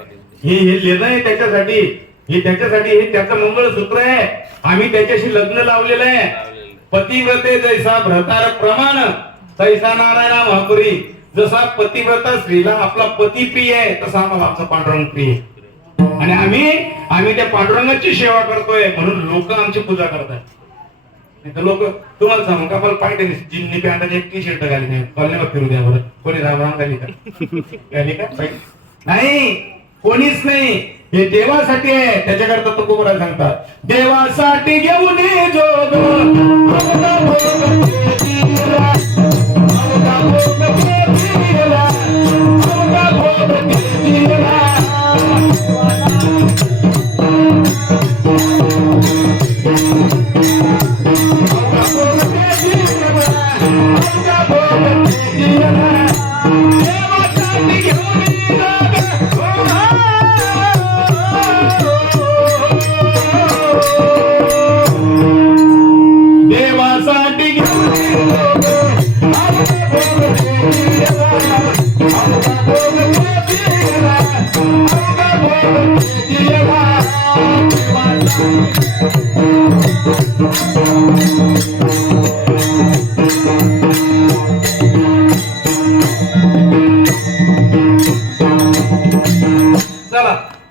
हे लेणं आहे त्याच्यासाठी, हे त्याच्यासाठी, हे त्याचं मंगळसूत्र आहे. आम्ही त्याच्याशी लग्न लावलेलं आहे. पतिव्रते जैसा भ्रतार प्रमाण तैसा नारायणा महापुरी. जसा पतिव्रता स्त्रीला आपला पती प्रिय आहे तसा आम्हाला आमचा पांडुरंग प्रिय आहे. आणि आम्ही त्या पांडुरंगाची सेवा करतोय म्हणून लोक आमची पूजा करतात. लोक तुम्हाला सांगू का मला पाहिजे जिन्नी पॅन्ट आणि एक टी शर्ट घाली नाही कॉलनीवर फिरू द्या बरं. कोणी राम राम घाली का नाही, कोणीच नाही. हे देवासाठी आहे. त्याच्याकरता तो कोबरा सांगतात देवासाठी घेऊन जोग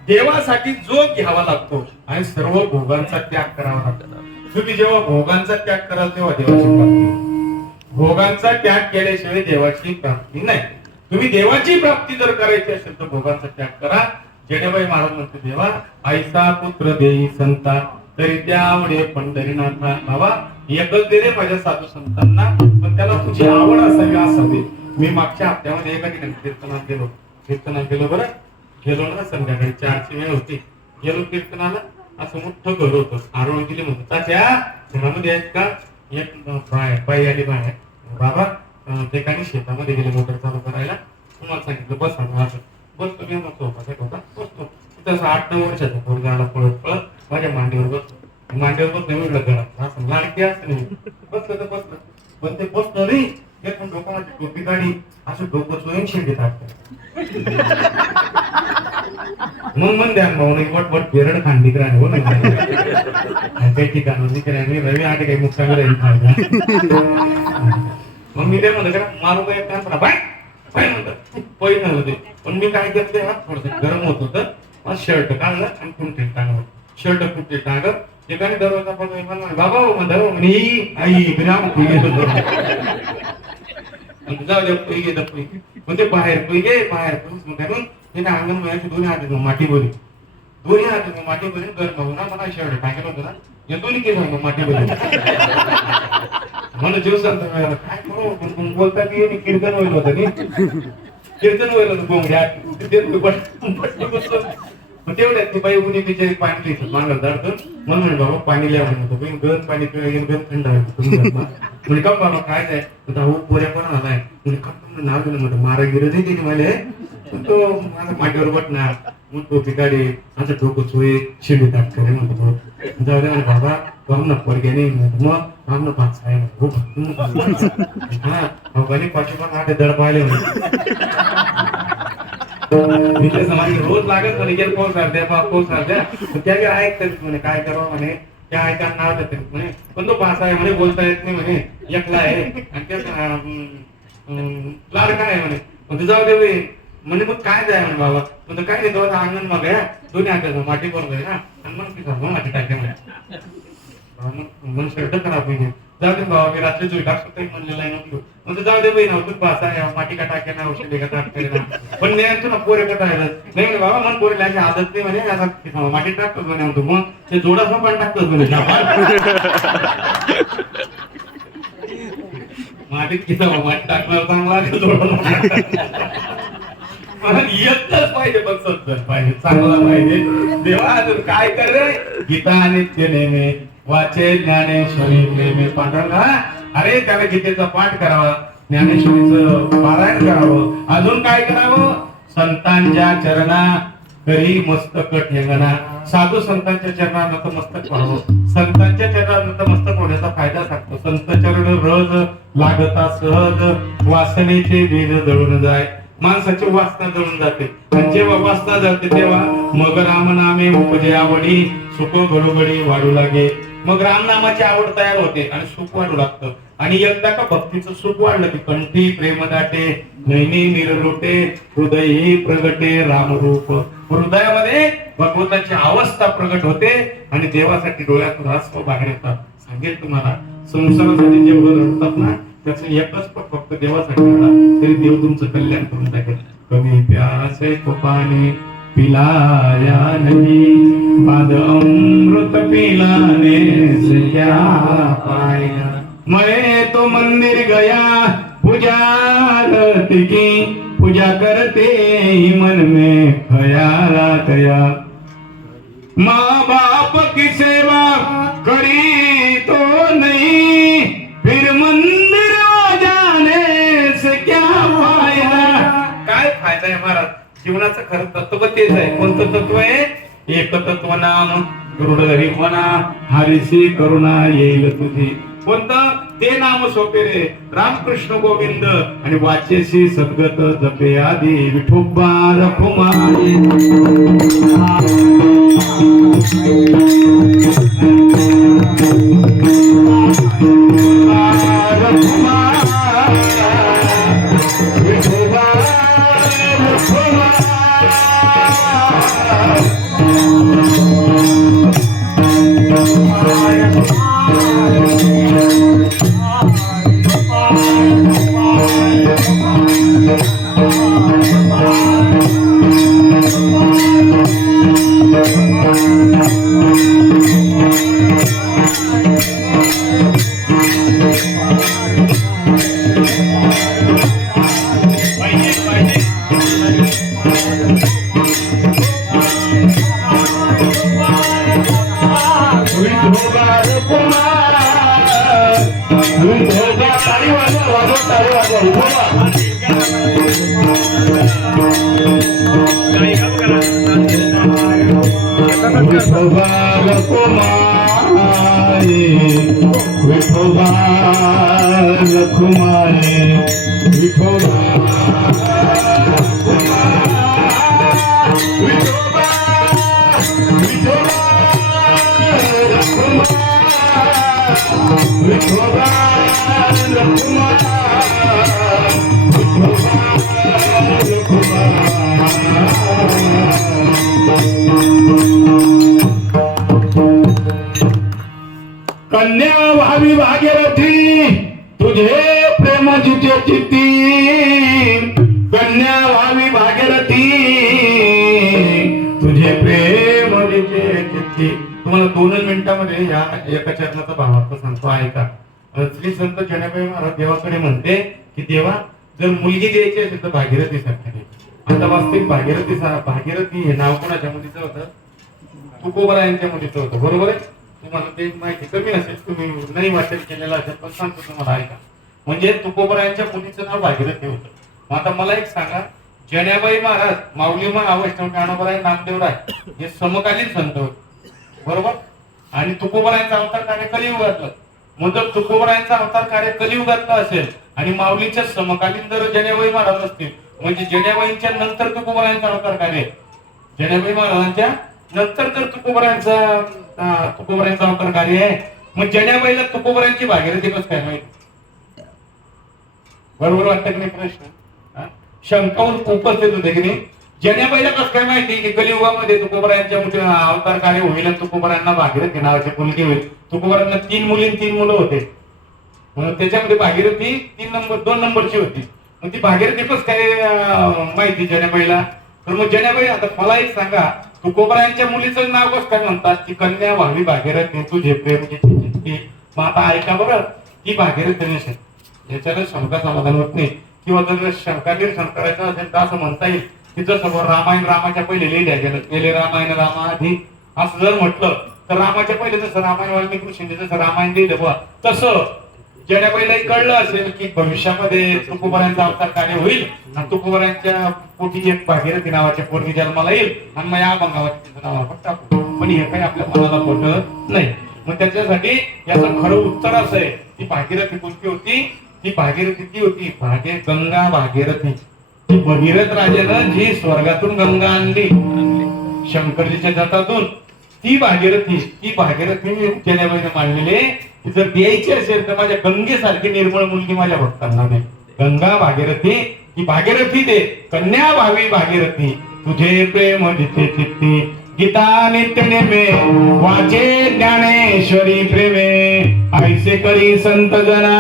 देवासाठी जो घ्यावा लागतो आणि सर्व भोगांचा त्याग करावा लागतो. तुम्ही जेव्हा भोगांचा त्याग कराल तेव्हा देवाची प्राप्ती. भोगांचा त्याग केल्याशिवाय देवाची प्राप्ती नाही. तुम्ही देवाची प्राप्ती जर करायची असेल तर भोगांचा त्याग करा. जेणेबाई महाराज म्हणते देवा आईचा पुत्र देई संता तरी त्या आवडे पंढरीनाथा. बाबा एकच दे रे माझ्या साधू संतांना पण त्याला तुझी आवड असावी असावी. मी मागच्या हप्त्यामध्ये एका ठिकाणी कीर्तनात गेलो बरं. गेलो ना संध्याकाळी 4ची वेळ होती. गेलो कीर्तनाला असं मोठं घर होतं. आरोळ गेले म्हणतो तात्या घरामध्ये आहेत का. एक बाई आली बाहेर. बाबा ठिकाणी शेतामध्ये गेले मोटर चालू करायला. तुम्हाला सांगितलं बस असं बसतो मी बसतो तिथं 8-9 वर्षाचा पोरगा आला पळत पळत माझ्या मांडीवर बसतो. मांडीवर बसलं वेगळं घरात असं लाडकी असं नाही. बसलं तर बसलं पण ते बसलं रे पण डोक्यामध्ये टोपी काढी असं डोकं स्वयंशिडी टाकतं. मग मन द्या भाऊ पटपट बेरड खांडी राणी हो ना काही ठिकाणी रवी आटे काही मुक्कामी राहील खायला. मग मी ते म्हणतो मारू काय काय बाय बाय म्हणतात पहिलं होते. पण मी काय करते थोडस गरम होत होतं. शर्ट काढलं आणि कुंटे टाकलं. शर्ट कुंटे टाकत एकाने दरवाजा पण बाबा म्हणे आई विराम जाऊ द्या पैगे दपई म्हणजे बाहेर म्हणून तिने अंगण महिन्याची दोन्ही हात माती बोली गरम ना मला शर्ट टाकेल होतं ना या दोन्ही केलं माती बोली म्हणून जीव सांगतो काय करू बोलता की कीर्तन होईल होतं कीर्तन होईल होतं बोंगड्या तेवढ्यात ती बाई उन्ही बिचारी पाणी लिहित मांडलं जातं. म्हणून म्हणे बाबा पाणी लिहा म्हणतो गरम पाणी पिळा गरम थंड म्हणजे का बाबा काय जाय पोऱ्या पण आलाय म्हणजे का नाव दिलं म्हणतो मारा गिरं नाही त्याने मला तो माझा मांडीवर बटणार मग टोपी काढे असं डोकं चोळे शिडी ताट करे म्हणतो जाऊ दे बाबा रामना पोरग्याने मग रामना पाच आहे हा बाबाने पाचशे पण 8 दड पाहिले म्हणजे समाज रोज लागत म्हणे गेल पोहोचार द्या त्या ऐकतात म्हणे काय करावं म्हणे त्या ऐका नाव देते म्हणे पण तो पास आहे म्हणे बोलता येत नाही म्हणे एकला आहे आणि त्या लाडका आहे म्हणे म्हणजे जाऊ दे म्हणजे मग काय जाय म्हणे बाबा म्हणजे काय नाही तेव्हा अंगण मग आहे दोन्ही हातात माती करून जाईल ना आणि मग माती टाके म्हणे मन शर्ट खराब होईल जाऊ दे बाबा मी रात्री चोरी टाकतो काही म्हणलेला आहे नको म्हणजे जाऊ दे बाई ना तू पास आहे माती का टाके ना औषधी का टाकते ना पण नाही ना पोरे का टाकलं नाही म्हणे बाबा मन पोरेला अशी आदत नाही म्हणे आता माती टाकतोच म्हणे म्हणतो मग ते जोडासं पण टाकतोच म्हणे मातीत किती माती टाकणार चांगला जोडा येतच पाहिजे पण सत्तर पाहिजे चांगला पाहिजे. देवा अजून काय कर रे गीता नित्य नेमे वाचे ज्ञानेश्वरी प्रेमे पांढरा. अरे त्याला गीतेचा पाठ करावा ज्ञानेश्वरीचं पारायण करावं अजून काय करावं संतांच्या चरणा करी मस्तक ठेंगणा. साधू संतांच्या चरणात नतमस्तक व्हावं. संतांच्या चरणात नतमस्तक होण्याचा फायदा सांगतो. संत चरण रज लागता सहज वासनेचे बीज जळून जाय. माणसाची वासना जळून जाते आणि जेव्हा वासना जळते तेव्हा मग रामनामे उपजे आवडी सुख घडोघडी वाढू लागे. मग रामनामाची आवड तयार होते आणि सुख वाढू लागतं. आणि एकदा का भक्तीचं सुख वाढलं की कंठी प्रेम दाटे, नैनी निरलोटे, हृदयी प्रगटे रामरूप. हृदयामध्ये भगवंताची अवस्था प्रगट होते आणि देवासाठी डोळ्यातून अश्रू बाहेर येतात. सांगेल तुम्हाला, संसारासाठी जेवढं रडतात ना त्याचं एकच फक्त देवासाठी रडा, तरी देव तुमचं कल्याण करून टाकेल. कमी प्यासे को पाणी पिलाया नहीं, बाद अमृत पिलाने से क्या पाएगा. मैं तो मंदिर गया पुजारती की, पूजा करते ही मन में ख्याल आया. माँ बाप की सेवा करी तो नहीं, फिर मंदिर जाने से क्या फायदा. काय फायदा आहे महाराज? जीवनाचं खरं तत्व तेच आहे. कोणतं तत्व आहे? एक तत्व नाम दृढ म्हणा, हरिशी करुणा येईल तुझी. कोणतं? ते नाम सोपे रे, रामकृष्ण गोविंद. आणि वाचेशी सद्गत जपे आधी, विठोबा रखुमाई. कन्या व्हावी भागीरथी, तुझे प्रेम जिचे चित्ती. कन्या व्हावी भागीरथी, तुझे प्रेम जिचे चित्ती. तुम्हाला 2 मिनिटांमध्ये या एका चरणाचा भावार्थ सांगतो, ऐका. श्री संत जनाबाई महाराज देवाकडे म्हणते की देवा, जर मुलगी द्यायची असेल तर भागीरथी सारखी दे. आता वास्तविक भागीरथी हे नाव कोणाच्या मुलीचं होतं? तुकोबरायांच्या मुलीचं होतं, बरोबर आहे. तुम्हाला ते माहिती कमी असेल, तुम्ही नाही वाचन केलेलं असेल, पण सांगतो तुम्हाला, ऐका. म्हणजे तुकोबरायांच्या मुलीचं नाव भागीरथी होतं. मग आता मला एक सांगा, जनाबाई महाराज, माऊली मा वैष्णव ज्ञानोबराय, नामदेवराय हे समकालीन संत होते, बरोबर. आणि तुकोबरायांचा अवतार कार्य कलियुगातलं. म्हणजे तुकोबरायांचा अवतार कार्य कलियुगातलं असेल आणि माऊलीच्या समकालीन जर जनाबाई महाराज असतील, म्हणजे जनाबाईंच्या नंतर तुकोबरायांचा अवतार कार्य, जनाबाई महाराजांच्या नंतर जर तुकोबरायांचा अवतार कार्य आहे, मग जनाबाईला तुकोबरायांची भागीरथी कसं काय माहिती? बरोबर वाटतं की नाही प्रश्न? शंकावून उपस्थित होते की नाही? जनाबाईला कसं काय माहिती की कलियुगामध्ये तुकोबरायांच्या अवतार कार्य होईल आणि तुकोबरायांना भागीरथी नावाची मुलगी होईल? तुकोबरायांना 3 मुली 3 मुलं होते, म्हणून त्याच्यामध्ये भागीरथी 2 नंबरची होती. मग ती भागीरथी कसं काय माहिती जनाबाईला? तर मग जनाबाई, आता मला एक सांगा, तुकोबरायांच्या मुलीचं नाव कसं काय म्हणतात? की कन्या व्हावी भागीरथी, तुझे प्रेम जिचे चित्ती. मग आता ऐका बरं, ती भागीरथी नसेल याच्याला शंका समाधान होत नाही. किंवा जर शंका निरसन करायचं असेल तर असं म्हणता येईल की जसं रामायण रामाच्या पहिले लिहिल्या गेलं, गेले रामायण रामाआधी असं जर म्हटलं तर रामाच्या पहिले जसं रामायण वाल्मिकी ऋषींनी जसं रामायण लिहिलं बा, तसं जनाबाईलाही कळलं असेल की भविष्यामध्ये तुकोबरायांचा अवतार कार्य होईल आणि तुकोबरायांच्या पोटी एक भागीरथी नावाच्या पोरगी जन्माला येईल आणि मग या बंगावाची तिचं नाव आपण टाकू. पण हे काही आपल्या मनाला पटत नाही. मग त्याच्यासाठी याचं खरं उत्तर असं आहे, ती भागीरथी कोणती होती? ती भागीरथी ती होती गंगा भागीरथी. ती भगीरथ राजानं जी स्वर्गातून गंगा आणली शंकरजीच्या जटातून, ती भागीरथी जनाबाईने मांडलेली जर द्यायची असेल तर माझ्या गंगेसारखी निर्मळ मुलगी माझ्या भक्तांना दे. गंगा भागीरथी ही भागीरथी दे, कन्या भावी भागीरथी, तुझे प्रेम जिथे चित्ती, गीता नित्य नेमे वाचे ज्ञानेश्वरी प्रेमे, ऐसे करी संत जना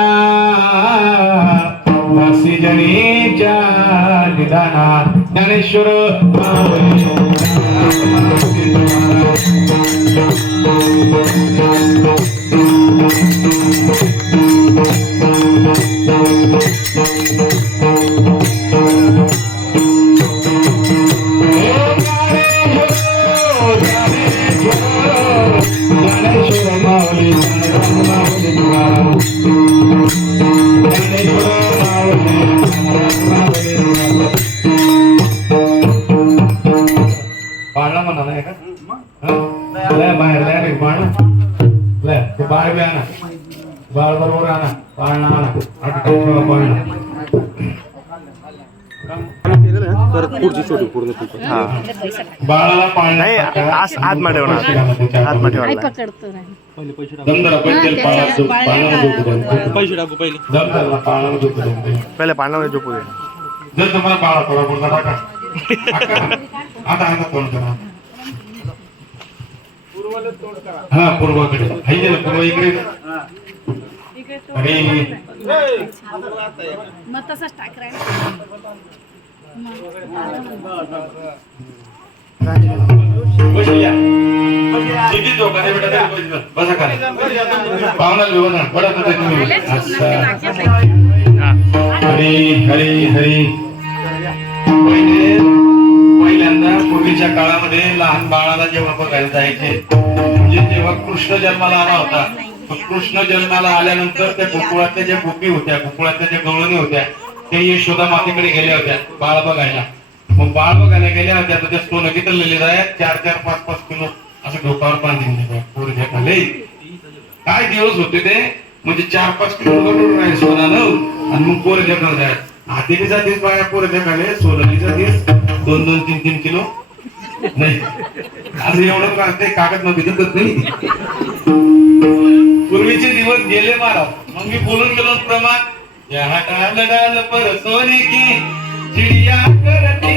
दासी जनीच्या निदाना. ज्ञानेश्वर पाळणा म्हणा नाही का? बाहेर रे बाळ ते बाळ बी आणा, बाळ बरोबर आणा, पाळणा आणा, पाळणा बाळाला पाळणा आतमध्ये पहिले पाळणामध्ये झोपू दे. जर तुम्हाला बाळा थोडा बोलता टाका आता आता तोंड करा. हा पूर्वाकडे हाय ना, पूर्व इकडे. अरे मग तसंच टाक रे. बसल्या किती झोका बेटा तरी बसा खाली. पाहुणा विवरण बडा तर तुम्ही अच्छा. हरी हरी हरी. पहिल्यांदा पूर्वीच्या काळामध्ये लहान बाळाला जेव्हा बघायला जायचे म्हणजे तेव्हा कृष्ण जन्माला आला होता. कृष्ण जन्माला आल्यानंतर त्या गोकुळातल्या ज्या गोपी होत्या, गोकुळातल्या ज्या गवळणी होत्या, ते यशोदा मातेकडे गेल्या होत्या बाळ बघायला. मग बाळ बघायला गेल्या होत्या तर ते सोनं घेतलेले जाय 4-4, 5-5 किलो असं डोकावर बांधून पोरगे खाले. काय दिवस होते ते, म्हणजे 4-5 किलो सोनानं आणि मग पोरगे खाले. हातीचा दिस बाया पोरगे खाले, सोनालीचा दिस 2-2, 3-3 किलो नाही असं एवढं ते कागद मध्ये दिसत नाही. पूर्वीचे दिवस गेले महाराज. मग मी बोलून गेलो प्रमाण डाल पर सोने की चिडिया करते.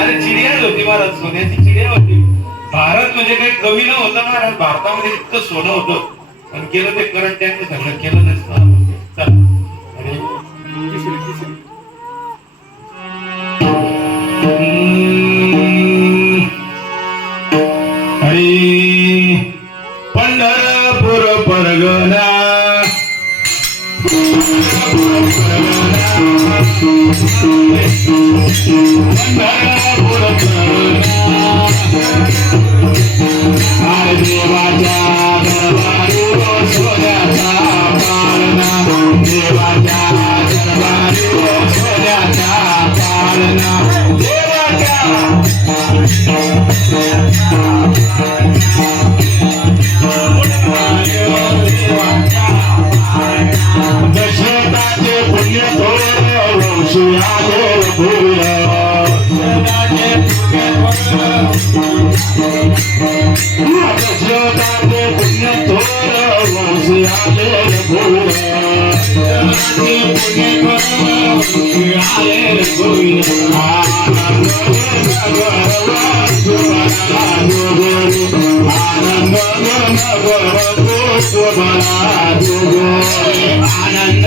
अरे चिडिया होती महाराज, सोन्याची चिडिया होती. भारत म्हणजे काही कमी नव्हतं महाराज, भारतामध्ये इतकं सोनं होतं पण केलं ते करंट टँक सगळं केलं नसतं. हरी पंढरपूर परगना देवाच्या दरबारी सोन्याचा पाळणा, देवाच्या दरबारी सोन्याचा पाळणा, दशरथाचे पुण्य थोर वंशयाले भूय, दशरथाचे पुण्य थोर वंशयाले भूय, पुण्य भूय. आनंद आनंद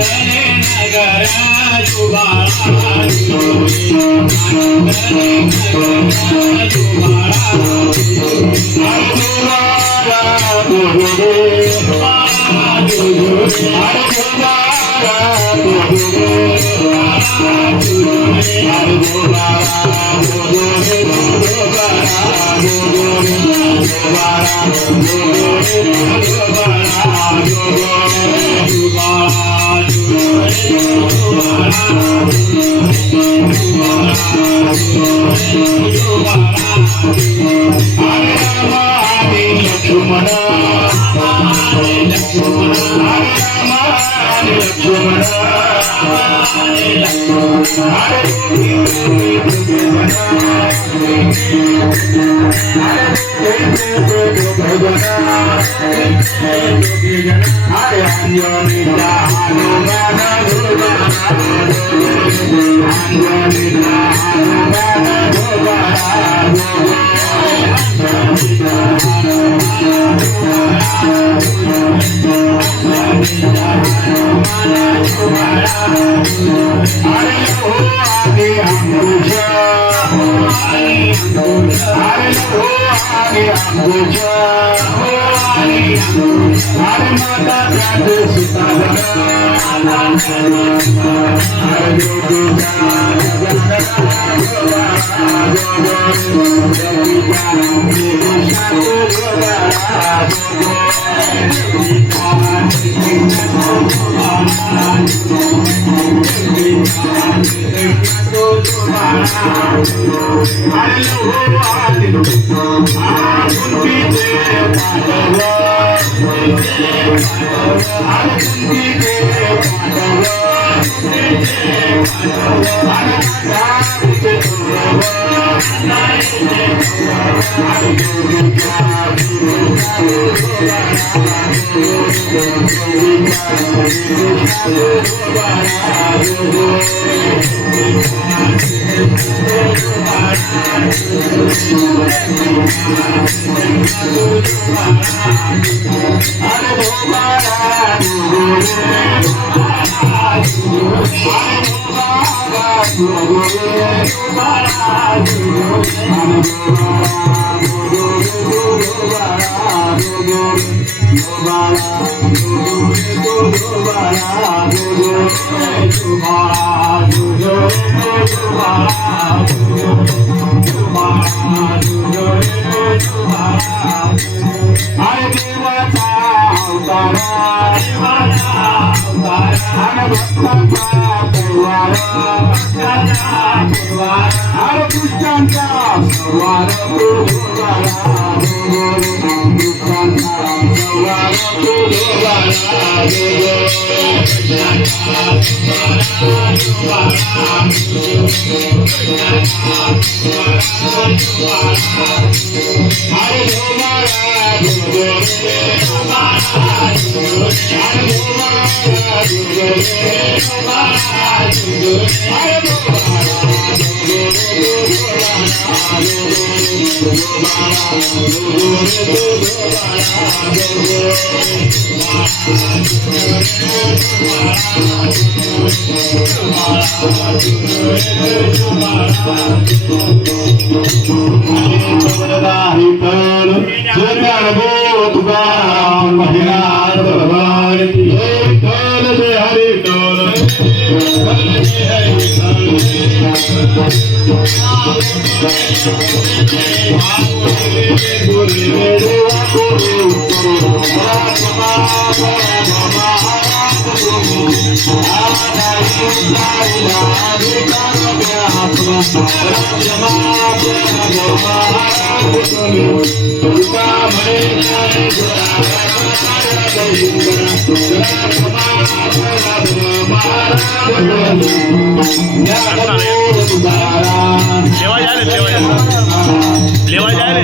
नगर लक्ष्मण अरे अंजनीचा हनुमान अंजनीचा लेवा जा रे